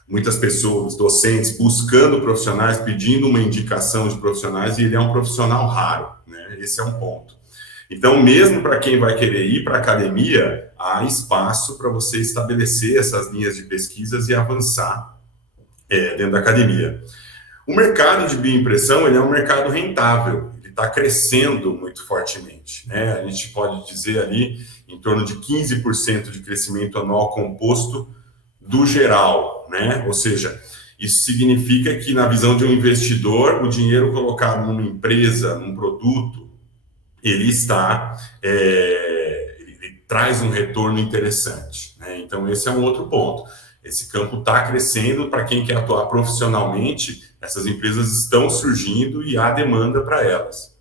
muitas pessoas, docentes, buscando profissionais, pedindo uma indicação de profissionais, e ele é um profissional raro, né? Esse é um ponto. Então, mesmo para quem vai querer ir para a academia, há espaço para você estabelecer essas linhas de pesquisas e avançar dentro da academia. O mercado de bioimpressão ele é um mercado rentável, ele está crescendo muito fortemente, né? A gente pode dizer ali em torno de 15% de crescimento anual composto do geral, né? Ou seja, isso significa que na visão de um investidor, o dinheiro colocado numa empresa, num produto, ele traz um retorno interessante, né? Então, esse é um outro ponto. Esse campo está crescendo para quem quer atuar profissionalmente, essas empresas estão surgindo e há demanda para elas.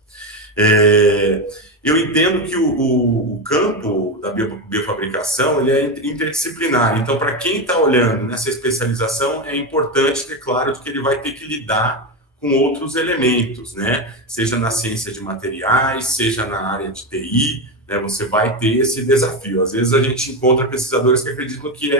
Eu entendo que o campo da biofabricação ele é interdisciplinar. Então, para quem está olhando nessa especialização, é importante ter claro de que ele vai ter que lidar com outros elementos, né? Seja na ciência de materiais, seja na área de TI, né? Você vai ter esse desafio. Às vezes a gente encontra pesquisadores que acreditam que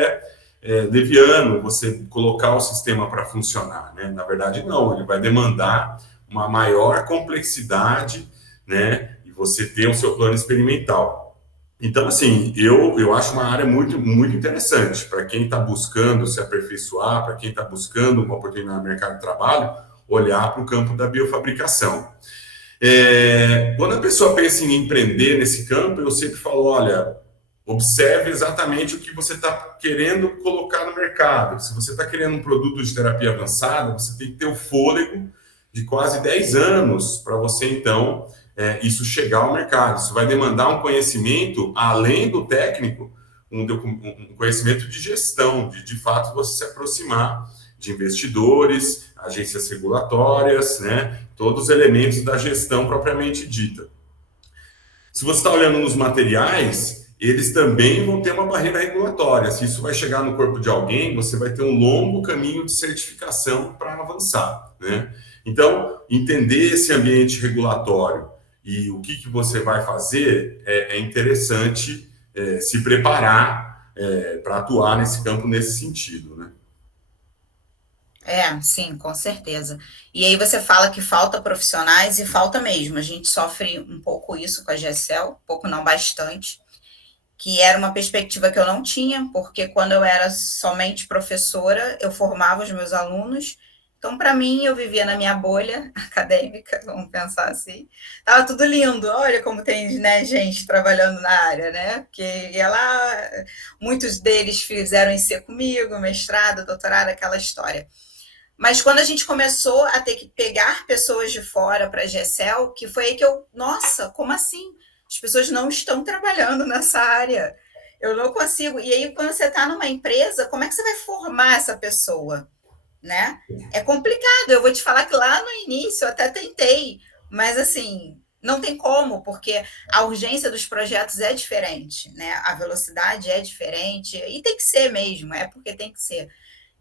leviano você colocar o sistema para funcionar, né? Na verdade, não. Ele vai demandar uma maior complexidade, né? E você ter o seu plano experimental. Então, assim, eu acho uma área muito, muito interessante para quem está buscando se aperfeiçoar, para quem está buscando uma oportunidade no mercado de trabalho, olhar para o campo da biofabricação. Quando a pessoa pensa em empreender nesse campo, eu sempre falo, olha, observe exatamente o que você está querendo colocar no mercado. Se você está querendo um produto de terapia avançada, você tem que ter o fôlego de quase 10 anos para você, então, isso chegar ao mercado. Isso vai demandar um conhecimento, além do técnico, um conhecimento de gestão, de fato você se aproximar de investidores, agências regulatórias, né? Todos os elementos da gestão propriamente dita. Se você está olhando nos materiais, eles também vão ter uma barreira regulatória. Se isso vai chegar no corpo de alguém, você vai ter um longo caminho de certificação para avançar, né? Então, entender esse ambiente regulatório e o que você vai fazer é interessante se preparar para atuar nesse campo nesse sentido, né? Sim, com certeza. E aí você fala que falta profissionais e falta mesmo. A gente sofre um pouco isso com a GECEL, um pouco não, bastante, que era uma perspectiva que eu não tinha, porque quando eu era somente professora, eu formava os meus alunos. Então, para mim, eu vivia na minha bolha acadêmica, vamos pensar assim. Tava tudo lindo. Olha como tem, né, gente trabalhando na área, né? Porque ia lá, muitos deles fizeram IC comigo, mestrado, doutorado, aquela história. Mas quando a gente começou a ter que pegar pessoas de fora para a GECEL, que foi aí que nossa, como assim? As pessoas não estão trabalhando nessa área. Eu não consigo. E aí, quando você está numa empresa, como é que você vai formar essa pessoa? Né? É complicado. Eu vou te falar que lá no início eu até tentei, mas assim, não tem como, porque a urgência dos projetos é diferente, né? A velocidade é diferente, e tem que ser mesmo, é porque tem que ser.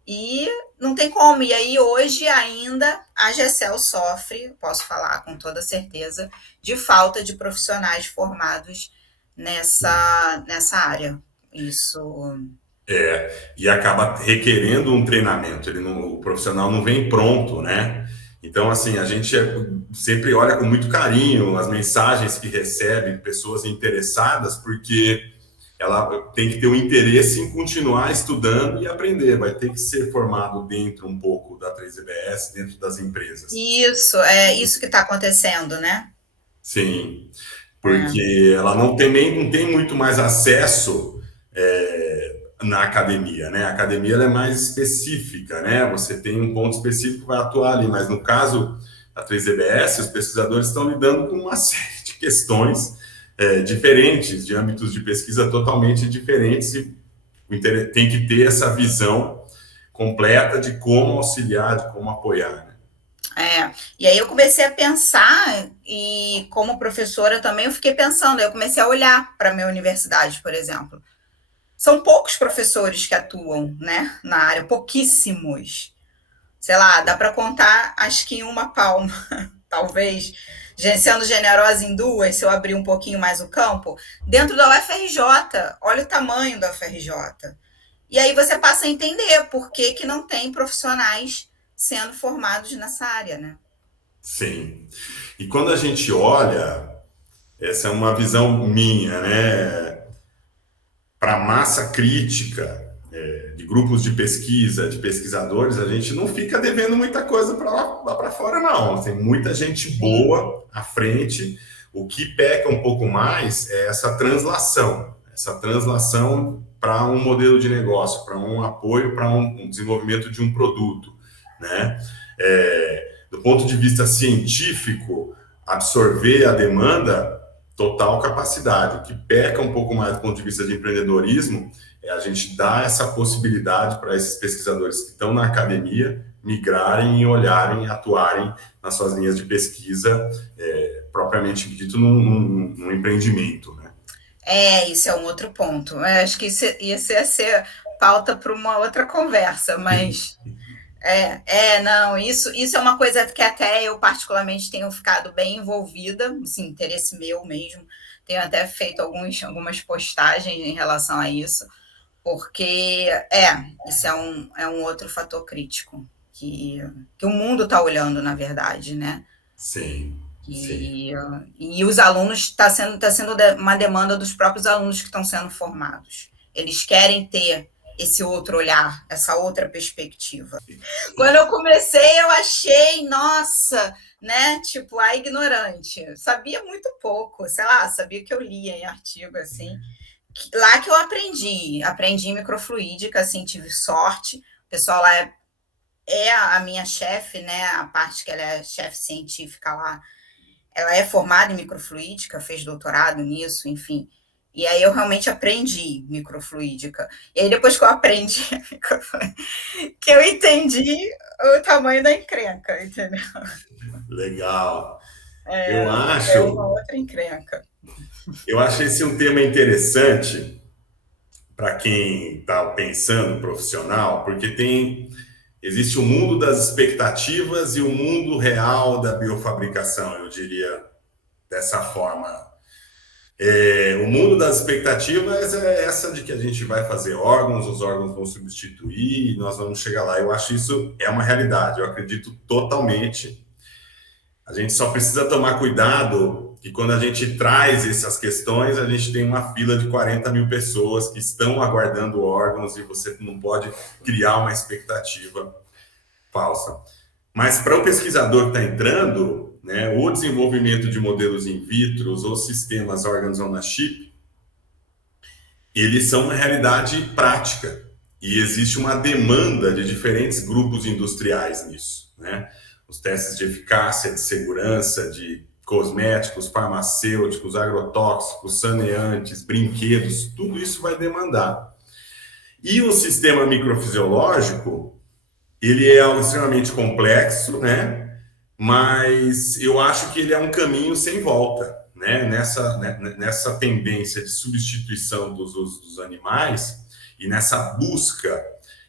E não tem como. E aí, hoje, ainda, a GECEL sofre, posso falar com toda certeza, de falta de profissionais formados nessa área. Isso. E acaba requerendo um treinamento. O profissional não vem pronto, né? Então, assim, a gente sempre olha com muito carinho as mensagens que recebe pessoas interessadas, porque ela tem que ter um interesse em continuar estudando e aprender. Vai ter que ser formado dentro um pouco da 3EBS, dentro das empresas. Isso, é isso que está acontecendo, né? Sim, É. porque ela não tem muito mais acesso na academia, né? A academia ela é mais específica, né? Você tem um ponto específico que vai atuar ali, mas no caso da 3EBS, os pesquisadores estão lidando com uma série de questões diferentes, de âmbitos de pesquisa totalmente diferentes, e tem que ter essa visão completa de como auxiliar, de como apoiar, né? E aí eu comecei a pensar, e como professora também eu fiquei pensando, eu comecei a olhar para a minha universidade, por exemplo. São poucos professores que atuam, né, na área, pouquíssimos. Sei lá, dá para contar, acho que em uma palma, talvez, sendo generosa em duas, se eu abrir um pouquinho mais o campo, dentro da UFRJ, olha o tamanho da UFRJ. E aí você passa a entender por que não tem profissionais sendo formados nessa área, né? Sim. E quando a gente olha, essa é uma visão minha, né? Para a massa crítica de grupos de pesquisa, de pesquisadores, a gente não fica devendo muita coisa para lá para fora, não. Tem muita gente Sim. boa à frente. O que peca um pouco mais é essa translação para um modelo de negócio, para um apoio, para um desenvolvimento de um produto, né? Do ponto de vista científico, absorver a demanda, total capacidade. O que peca um pouco mais do ponto de vista de empreendedorismo é a gente dar essa possibilidade para esses pesquisadores que estão na academia migrarem e olharem, atuarem nas suas linhas de pesquisa, propriamente dito, num empreendimento, né? Isso é um outro ponto. Eu acho que isso ia ser pauta para uma outra conversa, mas não, isso é uma coisa que até eu particularmente tenho ficado bem envolvida, assim, interesse meu mesmo. Tenho até feito algumas postagens em relação a isso, porque isso é um outro fator crítico que o mundo está olhando, na verdade, né? Sim, sim. E os alunos está sendo uma demanda dos próprios alunos que estão sendo formados. Eles querem ter esse outro olhar, essa outra perspectiva. Quando eu comecei, eu achei, nossa, né? Tipo, a ignorante. Sabia muito pouco, sei lá, sabia que eu lia em artigo assim. Lá que eu aprendi microfluídica, assim, tive sorte. O pessoal lá é a minha chefe, né? A parte que ela é chefe científica lá, ela é formada em microfluídica, fez doutorado nisso, enfim. E aí eu realmente aprendi microfluídica. E aí depois que eu aprendi que eu entendi o tamanho da encrenca, entendeu? Legal. Eu É uma acho, outra encrenca. eu acho esse um tema interessante para quem está pensando profissional, porque existe o mundo das expectativas e o mundo real da biofabricação, eu diria dessa forma. O mundo das expectativas é essa de que a gente vai fazer órgãos, os órgãos vão substituir e nós vamos chegar lá. Eu acho isso é uma realidade, eu acredito totalmente. A gente só precisa tomar cuidado que quando a gente traz essas questões, a gente tem uma fila de 40 mil pessoas que estão aguardando órgãos e você não pode criar uma expectativa falsa. Mas para o pesquisador que está entrando, né, o desenvolvimento de modelos in vitro ou sistemas organs on a chip, eles são uma realidade prática e existe uma demanda de diferentes grupos industriais nisso, né? Os testes de eficácia, de segurança, de cosméticos, farmacêuticos, agrotóxicos, saneantes, brinquedos, tudo isso vai demandar. E o sistema microfisiológico, ele é algo extremamente complexo, né? mas eu acho que ele é um caminho sem volta, né? Nessa tendência de substituição dos usos dos animais e nessa busca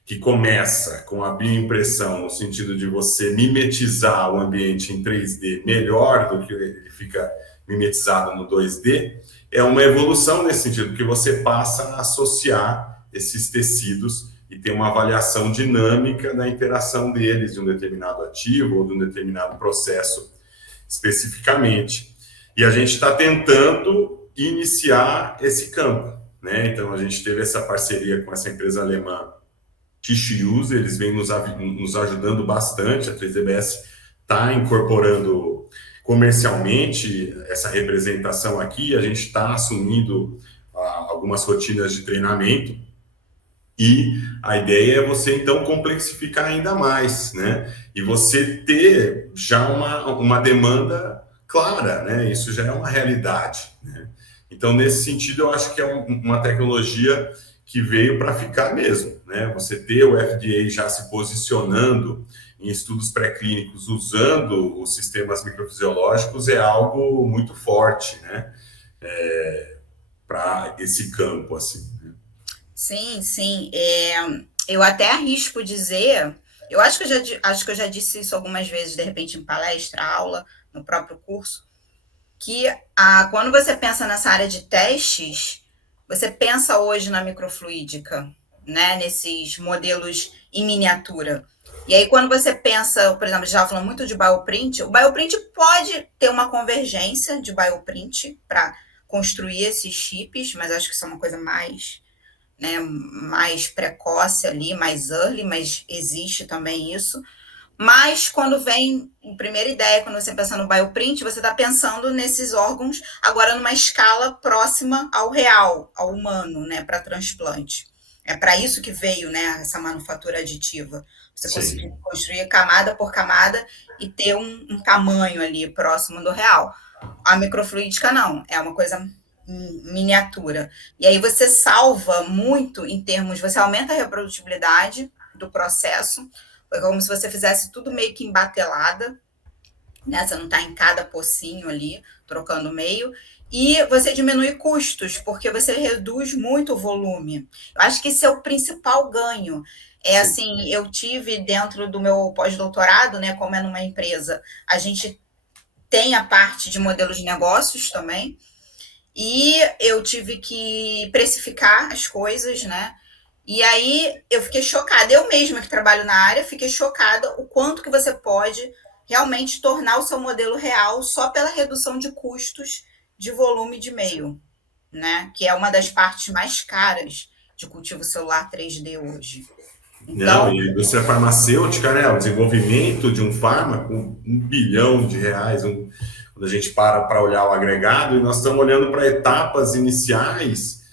que começa com a bioimpressão, no sentido de você mimetizar o ambiente em 3D melhor do que ele fica mimetizado no 2D, é uma evolução nesse sentido, que você passa a associar esses tecidos e ter uma avaliação dinâmica da interação deles de um determinado ativo ou de um determinado processo especificamente. E a gente está tentando iniciar esse campo, né? Então a gente teve essa parceria com essa empresa alemã Tissue, eles vêm nos ajudando bastante. A 3DBS está incorporando comercialmente essa representação aqui, a gente está assumindo algumas rotinas de treinamento e a ideia é você, então, complexificar ainda mais, né? E você ter já uma demanda clara, né? Isso já é uma realidade, né? Então, nesse sentido, eu acho que é uma tecnologia que veio para ficar mesmo, né? Você ter o FDA já se posicionando em estudos pré-clínicos usando os sistemas microfisiológicos é algo muito forte, né? Para esse campo, assim. Sim, sim. Eu até arrisco dizer, eu acho que acho que eu já disse isso algumas vezes, de repente, em palestra, aula, no próprio curso, que quando você pensa nessa área de testes, você pensa hoje na microfluídica, né? Nesses modelos em miniatura. E aí, quando você pensa, por exemplo, já falando muito de bioprint, o bioprint pode ter uma convergência de bioprint para construir esses chips, mas acho que isso é uma coisa mais, né, mais precoce ali, mais early, mas existe também isso. Mas quando vem em primeira ideia, quando você pensa no bioprint, você está pensando nesses órgãos agora numa escala próxima ao real, ao humano, né, para transplante. É para isso que veio, né, essa manufatura aditiva. Você conseguir Sim. construir camada por camada e ter um tamanho ali próximo do real. A microfluídica não, é uma coisa miniatura. E aí você salva muito em termos, você aumenta a reprodutibilidade do processo, é como se você fizesse tudo meio que embatelada, né? Você não está em cada pocinho ali, trocando meio. E você diminui custos, porque você reduz muito o volume. Eu acho que esse é o principal ganho. É Sim. assim, eu tive dentro do meu pós-doutorado, né, como é numa empresa, a gente tem a parte de modelos de negócios também, e eu tive que precificar as coisas, né? E aí eu fiquei chocada, eu mesma que trabalho na área, fiquei chocada o quanto que você pode realmente tornar o seu modelo real só pela redução de custos de volume de meio, né? Que é uma das partes mais caras de cultivo celular 3D hoje. Não, Então, e a indústria farmacêutica, né? O desenvolvimento de um fármaco, R$ 1 bilhão, quando a gente para olhar o agregado, e nós estamos olhando para etapas iniciais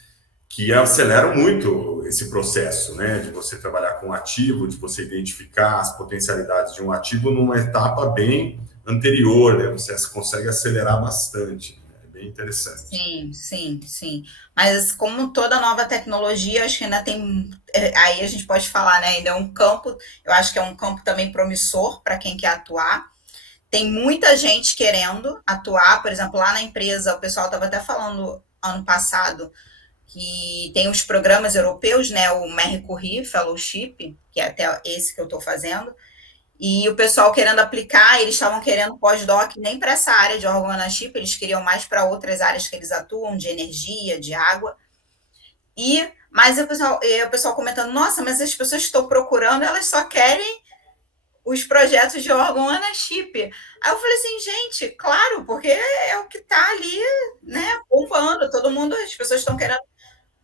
que aceleram muito esse processo, né? De você trabalhar com um ativo, de você identificar as potencialidades de um ativo numa etapa bem anterior, né? Você consegue acelerar bastante. Né? É bem interessante. sim, sim, sim. Mas como toda nova tecnologia, acho que ainda tem. Aí a gente pode falar, né? Ainda é um campo, eu acho que é um campo também promissor para quem quer atuar. Tem muita gente querendo atuar, por exemplo, lá na empresa, o pessoal estava até falando ano passado que tem os programas europeus, né? O Mercury Fellowship, que é até esse que eu estou fazendo, e o pessoal querendo aplicar, eles estavam querendo pós-doc nem para essa área de organochip, eles queriam mais para outras áreas que eles atuam, de energia, de água. Mas o pessoal comentando, nossa, mas as pessoas que estão procurando, elas só querem os projetos de órgão chip. Aí eu falei assim, gente, claro, porque é o que está ali, né, bombando, todo mundo, as pessoas estão querendo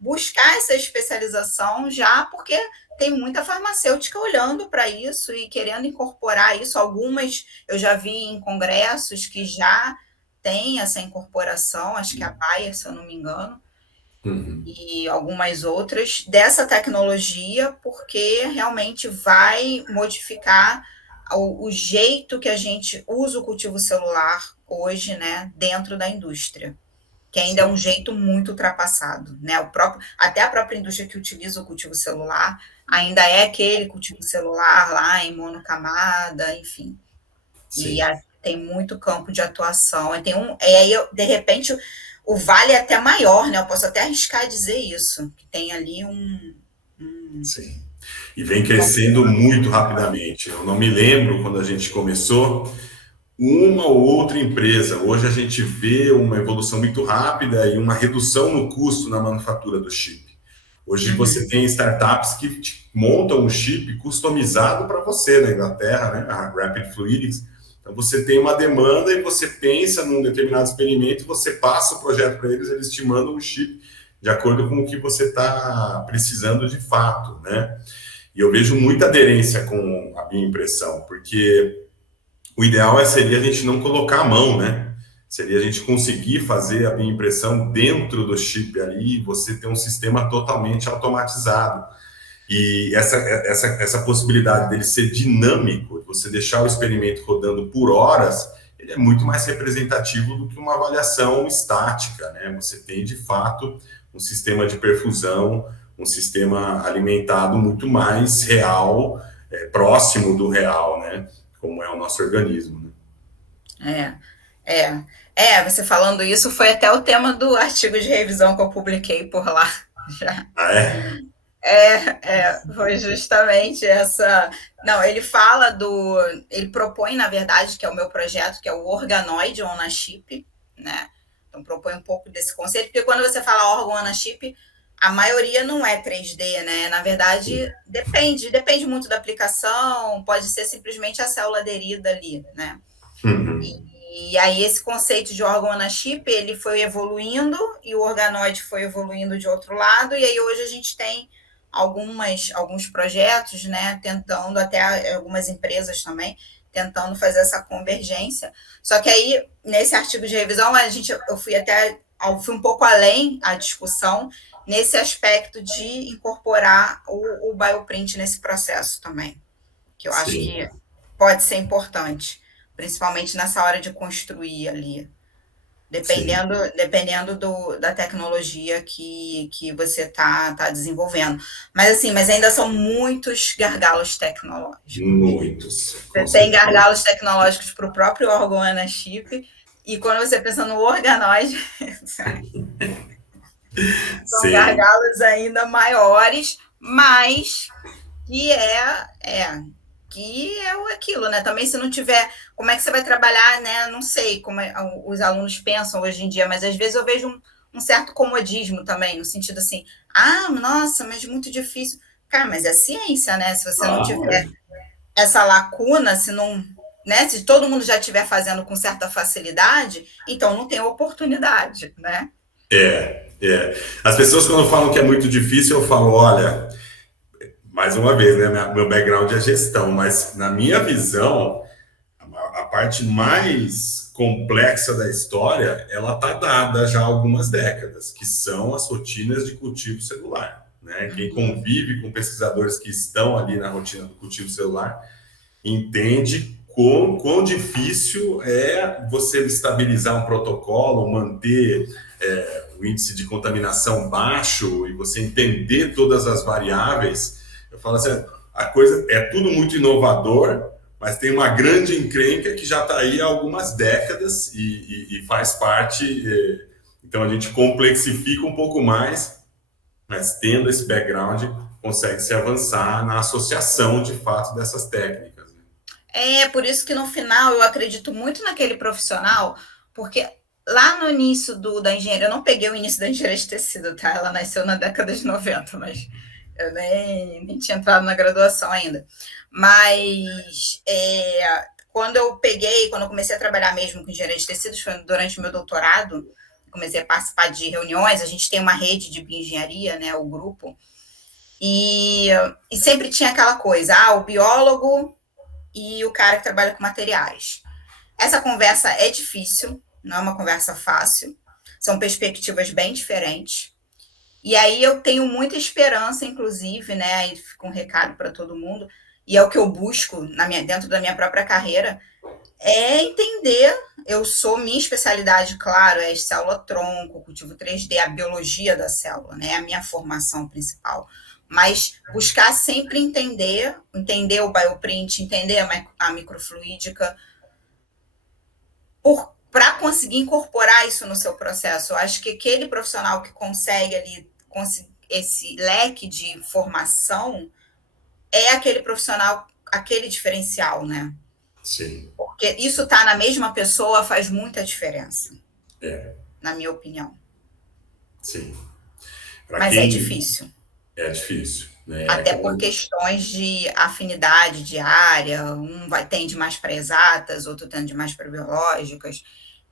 buscar essa especialização já, porque tem muita farmacêutica olhando para isso e querendo incorporar isso. Algumas eu já vi em congressos que já tem essa incorporação, acho que a Bayer, se eu não me engano, Uhum. e algumas outras, dessa tecnologia, porque realmente vai modificar o jeito que a gente usa o cultivo celular hoje, né, dentro da indústria, que ainda é um Sim. jeito muito ultrapassado, né? Até a própria indústria que utiliza o cultivo celular ainda é aquele cultivo celular lá em monocamada, enfim. E sim. tem muito campo de atuação. E aí, de repente, o vale é até maior, né? Eu posso até arriscar dizer isso, que tem ali Sim. E vem um campo. crescendo muito rapidamente. Eu não me lembro quando a gente começou, uma ou outra empresa. Hoje a gente vê uma evolução muito rápida e uma redução no custo na manufatura do chip. Hoje você Uhum, tem startups que montam um chip customizado para você na Inglaterra, né? A Rapid Fluidics. Então você tem uma demanda e você pensa num determinado experimento, você passa o projeto para eles, eles te mandam um chip de acordo com o que você está precisando de fato, né? E eu vejo muita aderência com a minha impressão, porque o ideal seria a gente não colocar a mão, né? Seria a gente conseguir fazer a minha impressão dentro do chip ali e você ter um sistema totalmente automatizado. E essa possibilidade dele ser dinâmico, você deixar o experimento rodando por horas, ele é muito mais representativo do que uma avaliação estática, né? Você tem, de fato, um sistema de perfusão, um sistema alimentado muito mais real, próximo do real, né? Como é o nosso organismo, né? é, é. Você falando isso foi até o tema do artigo de revisão que eu publiquei por lá. Já. Ah, é? Foi justamente essa. Não, ele fala do. Ele propõe, na verdade, que é o meu projeto, que é o Organoid on a Chip, né? Então, propõe um pouco desse conceito, porque quando você fala órgão on a chip, a maioria não é 3D, né? Na verdade, depende muito da aplicação, pode ser simplesmente a célula aderida ali, né? Uhum. E aí esse conceito de órgão on a chip, ele foi evoluindo e o organoide foi evoluindo de outro lado, e aí hoje a gente tem alguns projetos, né, tentando, até algumas empresas também, tentando fazer essa convergência. Só que aí, nesse artigo de revisão, eu fui um pouco além a discussão nesse aspecto de incorporar o bioprint nesse processo também, que eu acho Sim, que pode ser importante, principalmente nessa hora de construir ali, sim. dependendo da tecnologia que você tá desenvolvendo. Mas assim, mas ainda são muitos gargalos tecnológicos. Muitos, com Você tem certeza. gargalos tecnológicos para o próprio órgão chip, e quando você pensa no organoide, são Sim, gargalos ainda maiores, mas que que é aquilo, né? Também se não tiver, como é que você vai trabalhar, né? Não sei como os alunos pensam hoje em dia, mas às vezes eu vejo um certo comodismo também, no sentido assim, nossa, mas muito difícil. Cara, mas é ciência, né? Se você não ah, tiver essa lacuna, se não, né? Se todo mundo já estiver fazendo com certa facilidade, então não tem oportunidade, né? é. As pessoas quando falam que é muito difícil, eu falo, olha, mais uma vez, né, meu background é gestão, mas na minha visão, a parte mais complexa da história, ela está dada já há algumas décadas, que são as rotinas de cultivo celular. Né? Quem Uhum. convive com pesquisadores que estão ali na rotina do cultivo celular entende quão difícil é você estabilizar um protocolo, manter o índice de contaminação baixo e você entender todas as variáveis. Eu falo assim, a coisa é tudo muito inovador, mas tem uma grande encrenca que já está aí há algumas décadas e faz parte. Então a gente complexifica um pouco mais, mas tendo esse background, consegue se avançar na associação de fato dessas técnicas. Né? É por isso que no final eu acredito muito naquele profissional, porque lá no início da engenharia, eu não peguei o início da engenharia de tecido, tá? Ela nasceu na década de 90, mas eu nem tinha entrado na graduação ainda. Mas quando eu comecei a trabalhar mesmo com engenharia de tecidos, foi durante o meu doutorado, comecei a participar de reuniões, a gente tem uma rede de bioengenharia, né, o grupo, e, e sempre tinha aquela coisa, o biólogo e o cara que trabalha com materiais. Essa conversa é difícil, não é uma conversa fácil, são perspectivas bem diferentes. E aí eu tenho muita esperança, inclusive, né? E fica um recado para todo mundo, e é o que eu busco dentro da minha própria carreira, é entender. Minha especialidade, claro, é célula-tronco, cultivo 3D, a biologia da célula, né? É a minha formação principal. Mas buscar sempre entender o bioprint, entender a microfluídica, para conseguir incorporar isso no seu processo. Eu acho que aquele profissional que consegue ali esse leque de formação é aquele profissional, aquele diferencial, né? Sim. Porque isso tá na mesma pessoa faz muita diferença, na minha opinião. Sim. Mas é difícil. É difícil, né? Até por questões de afinidade de área, um tende mais para exatas, outro tende mais para biológicas.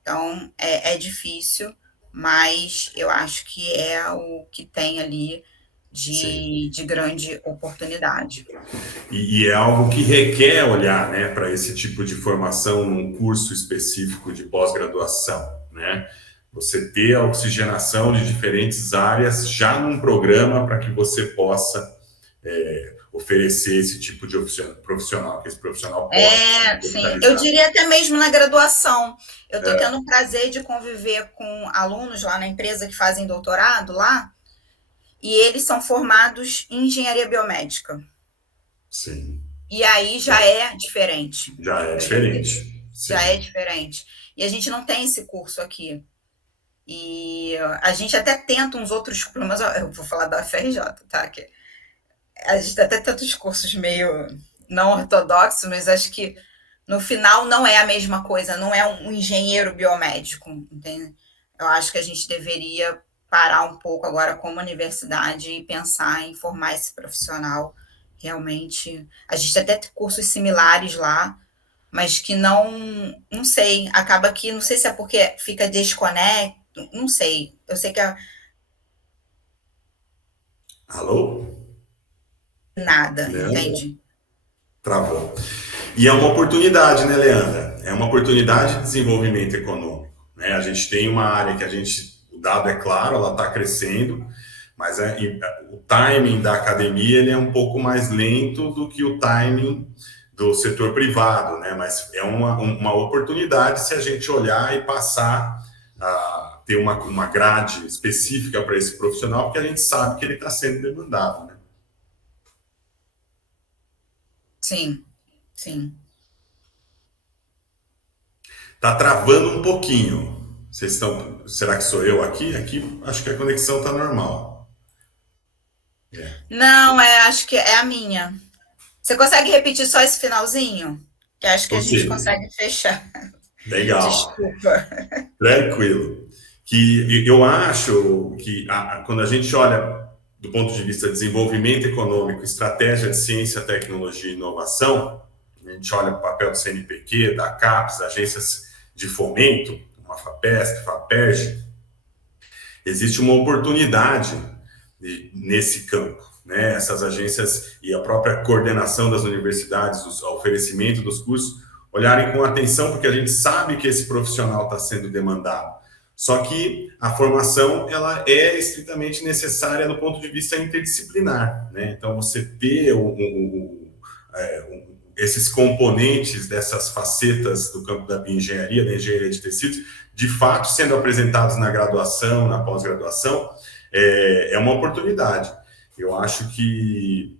Então, é difícil, mas eu acho que é o que tem ali de grande oportunidade. E é algo que requer olhar, né, para esse tipo de formação num curso específico de pós-graduação, né? Você ter a oxigenação de diferentes áreas já num programa para que você possa oferecer esse tipo de profissional, que esse profissional possa se Sim. Eu especializar. diria até mesmo na graduação. Eu estou tendo o prazer de conviver com alunos lá na empresa que fazem doutorado lá, e eles são formados em engenharia biomédica. Sim. E aí já é diferente. Já é diferente. Já é Sim. diferente. E a gente não tem esse curso aqui. E a gente até tenta uns outros, pelo menos eu vou falar da UFRJ, tá? Que a gente até tenta uns cursos meio não ortodoxos, mas acho que no final não é a mesma coisa, não é um engenheiro biomédico, entende? Eu acho que a gente deveria parar um pouco agora como universidade e pensar em formar esse profissional realmente. A gente até tem cursos similares lá, mas que não sei, acaba que, não sei se é porque fica desconecto, não sei. Eu sei que é Alô? nada, Leandra? entende? Travou. E é uma oportunidade, né, Leandra? É uma oportunidade de desenvolvimento econômico, né? A gente tem uma área que o dado é claro, ela está crescendo, mas o timing da academia ele é um pouco mais lento do que o timing do setor privado, né? Mas é uma oportunidade se a gente olhar e passar a ter uma grade específica para esse profissional, porque a gente sabe que ele está sendo demandado, né? Sim, sim. Tá travando um pouquinho. Vocês estão. Será que sou eu aqui? Aqui acho que a conexão tá normal. Não, acho que é a minha. Você consegue repetir só esse finalzinho? Que acho que a gente Consigo. consegue fechar. Legal. Desculpa. Tranquilo. Que eu acho que quando a gente olha do ponto de vista de desenvolvimento econômico, estratégia de ciência, tecnologia e inovação, a gente olha o papel do CNPq, da CAPES, agências de fomento, como a FAPESP, FAPERJ, existe uma oportunidade nesse campo, né? Essas agências e a própria coordenação das universidades, o oferecimento dos cursos, olharem com atenção, porque a gente sabe que esse profissional está sendo demandado. Só que a formação ela é estritamente necessária do ponto de vista interdisciplinar, né? Então você ter esses componentes dessas facetas do campo da bioengenharia, da engenharia de tecidos, de fato sendo apresentados na graduação, na pós-graduação, é uma oportunidade. Eu acho que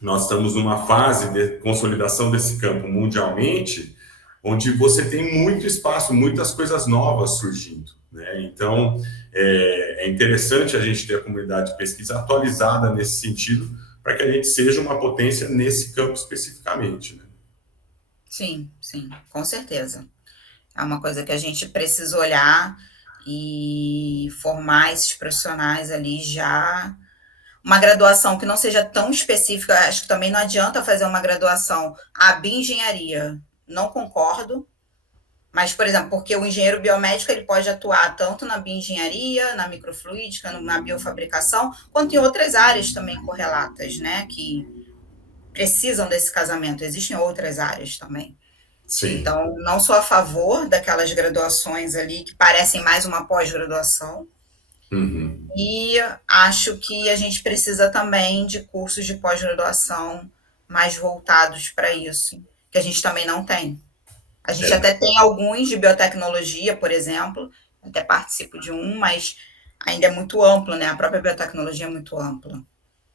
nós estamos numa fase de consolidação desse campo mundialmente, onde você tem muito espaço, muitas coisas novas surgindo, né? Então, é interessante a gente ter a comunidade de pesquisa atualizada nesse sentido, para que a gente seja uma potência nesse campo especificamente, né? Sim, sim, com certeza. É uma coisa que a gente precisa olhar e formar esses profissionais ali já. Uma graduação que não seja tão específica, acho que também não adianta fazer uma graduação bioengenharia. Não concordo, mas, por exemplo, porque o engenheiro biomédico ele pode atuar tanto na bioengenharia, na microfluídica, na biofabricação, quanto em outras áreas também correlatas, né, que precisam desse casamento. Existem outras áreas também. Sim. Então, não sou a favor daquelas graduações ali que parecem mais uma pós-graduação, Uhum. e acho que a gente precisa também de cursos de pós-graduação mais voltados para isso, que a gente também não tem. A gente É, até tem alguns de biotecnologia, por exemplo, até participo de um, mas ainda é muito amplo, né? A própria biotecnologia é muito ampla.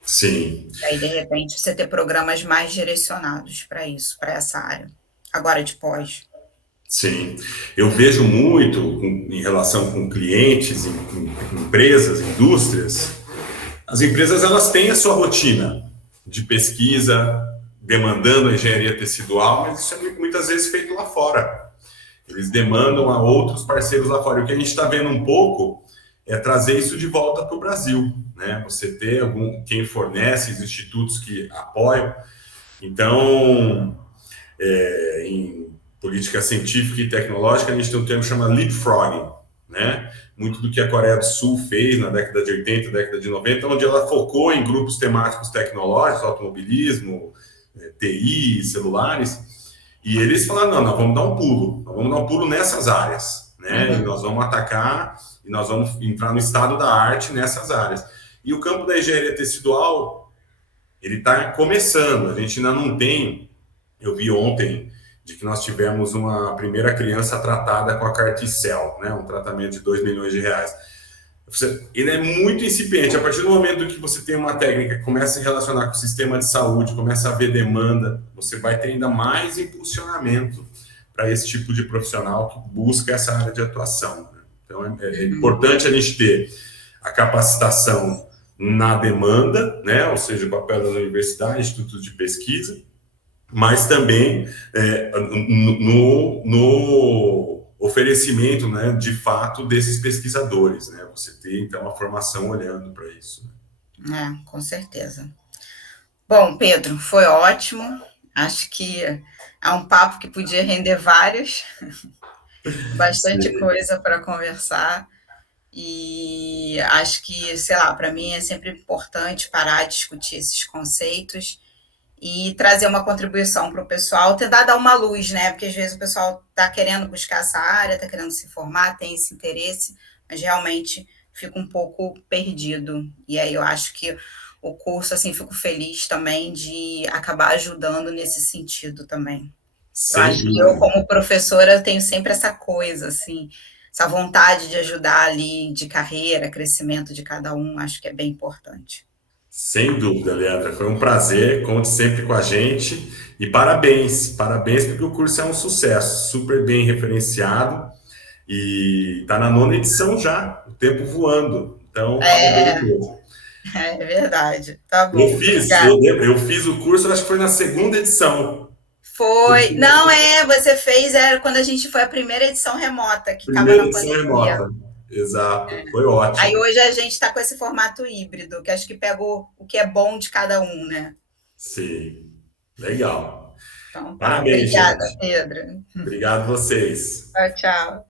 sim. E aí, de repente, você ter programas mais direcionados para isso, para essa área. Agora de pós. Sim, eu vejo muito em relação com clientes, empresas, indústrias. As empresas elas têm a sua rotina de pesquisa, demandando a engenharia tecidual, mas isso é muitas vezes feito lá fora. Eles demandam a outros parceiros lá fora. E o que a gente está vendo um pouco é trazer isso de volta para o Brasil, né? Você ter quem fornece, os institutos que apoiam. Então, em política científica e tecnológica, a gente tem um termo que chama leapfrogging, né? Muito do que a Coreia do Sul fez na década de 80, década de 90, onde ela focou em grupos temáticos tecnológicos, automobilismo, TI, celulares, e eles falaram, não, nós vamos dar um pulo nessas áreas, né? E Uhum. nós vamos atacar, e nós vamos entrar no estado da arte nessas áreas. E o campo da engenharia tecidual, ele está começando, a gente ainda não tem, eu vi ontem de que nós tivemos uma primeira criança tratada com a Carticel, né? Um tratamento de 2 milhões de reais. Ele é muito incipiente. A partir do momento que você tem uma técnica que começa a se relacionar com o sistema de saúde, começa a haver demanda, você vai ter ainda mais impulsionamento para esse tipo de profissional que busca essa área de atuação, né? Então, é importante a gente ter a capacitação na demanda, né? Ou seja, o papel das universidades, institutos de pesquisa, mas também no oferecimento, né, de fato, desses pesquisadores, né? Você ter, então, a formação olhando para isso. Com certeza. Bom, Pedro, foi ótimo. Acho que é um papo que podia render vários, bastante Sim. coisa para conversar. E acho que, sei lá, para mim é sempre importante parar de discutir esses conceitos e trazer uma contribuição para o pessoal, tentar dar uma luz, né? Porque às vezes o pessoal está querendo buscar essa área, está querendo se formar, tem esse interesse, mas realmente fica um pouco perdido. E aí eu acho que o curso, assim, fico feliz também de acabar ajudando nesse sentido também. Eu Sem acho que eu, dúvida. como professora, tenho sempre essa coisa, assim, essa vontade de ajudar ali, de carreira, crescimento de cada um, acho que é bem importante. Sem dúvida, Leandra. Foi um prazer. Conte sempre com a gente. E parabéns, parabéns, porque o curso é um sucesso, super bem referenciado e está na nona edição já, o tempo voando. Então, parabéns É, mesmo. é verdade. Tá Eu bom, fiz, obrigada. eu lembro, eu fiz o curso, acho que foi na segunda edição. Foi. Não, você fez, era quando a gente foi a primeira edição remota, que estava Primeira na edição pandemia. remota. Exato, foi Aí ótimo. hoje a gente está com esse formato híbrido, que acho que pegou o que é bom de cada um, né? Sim, legal. Então tá, Parabéns, obrigada, gente. Pedro. Obrigado vocês. Tchau, tchau.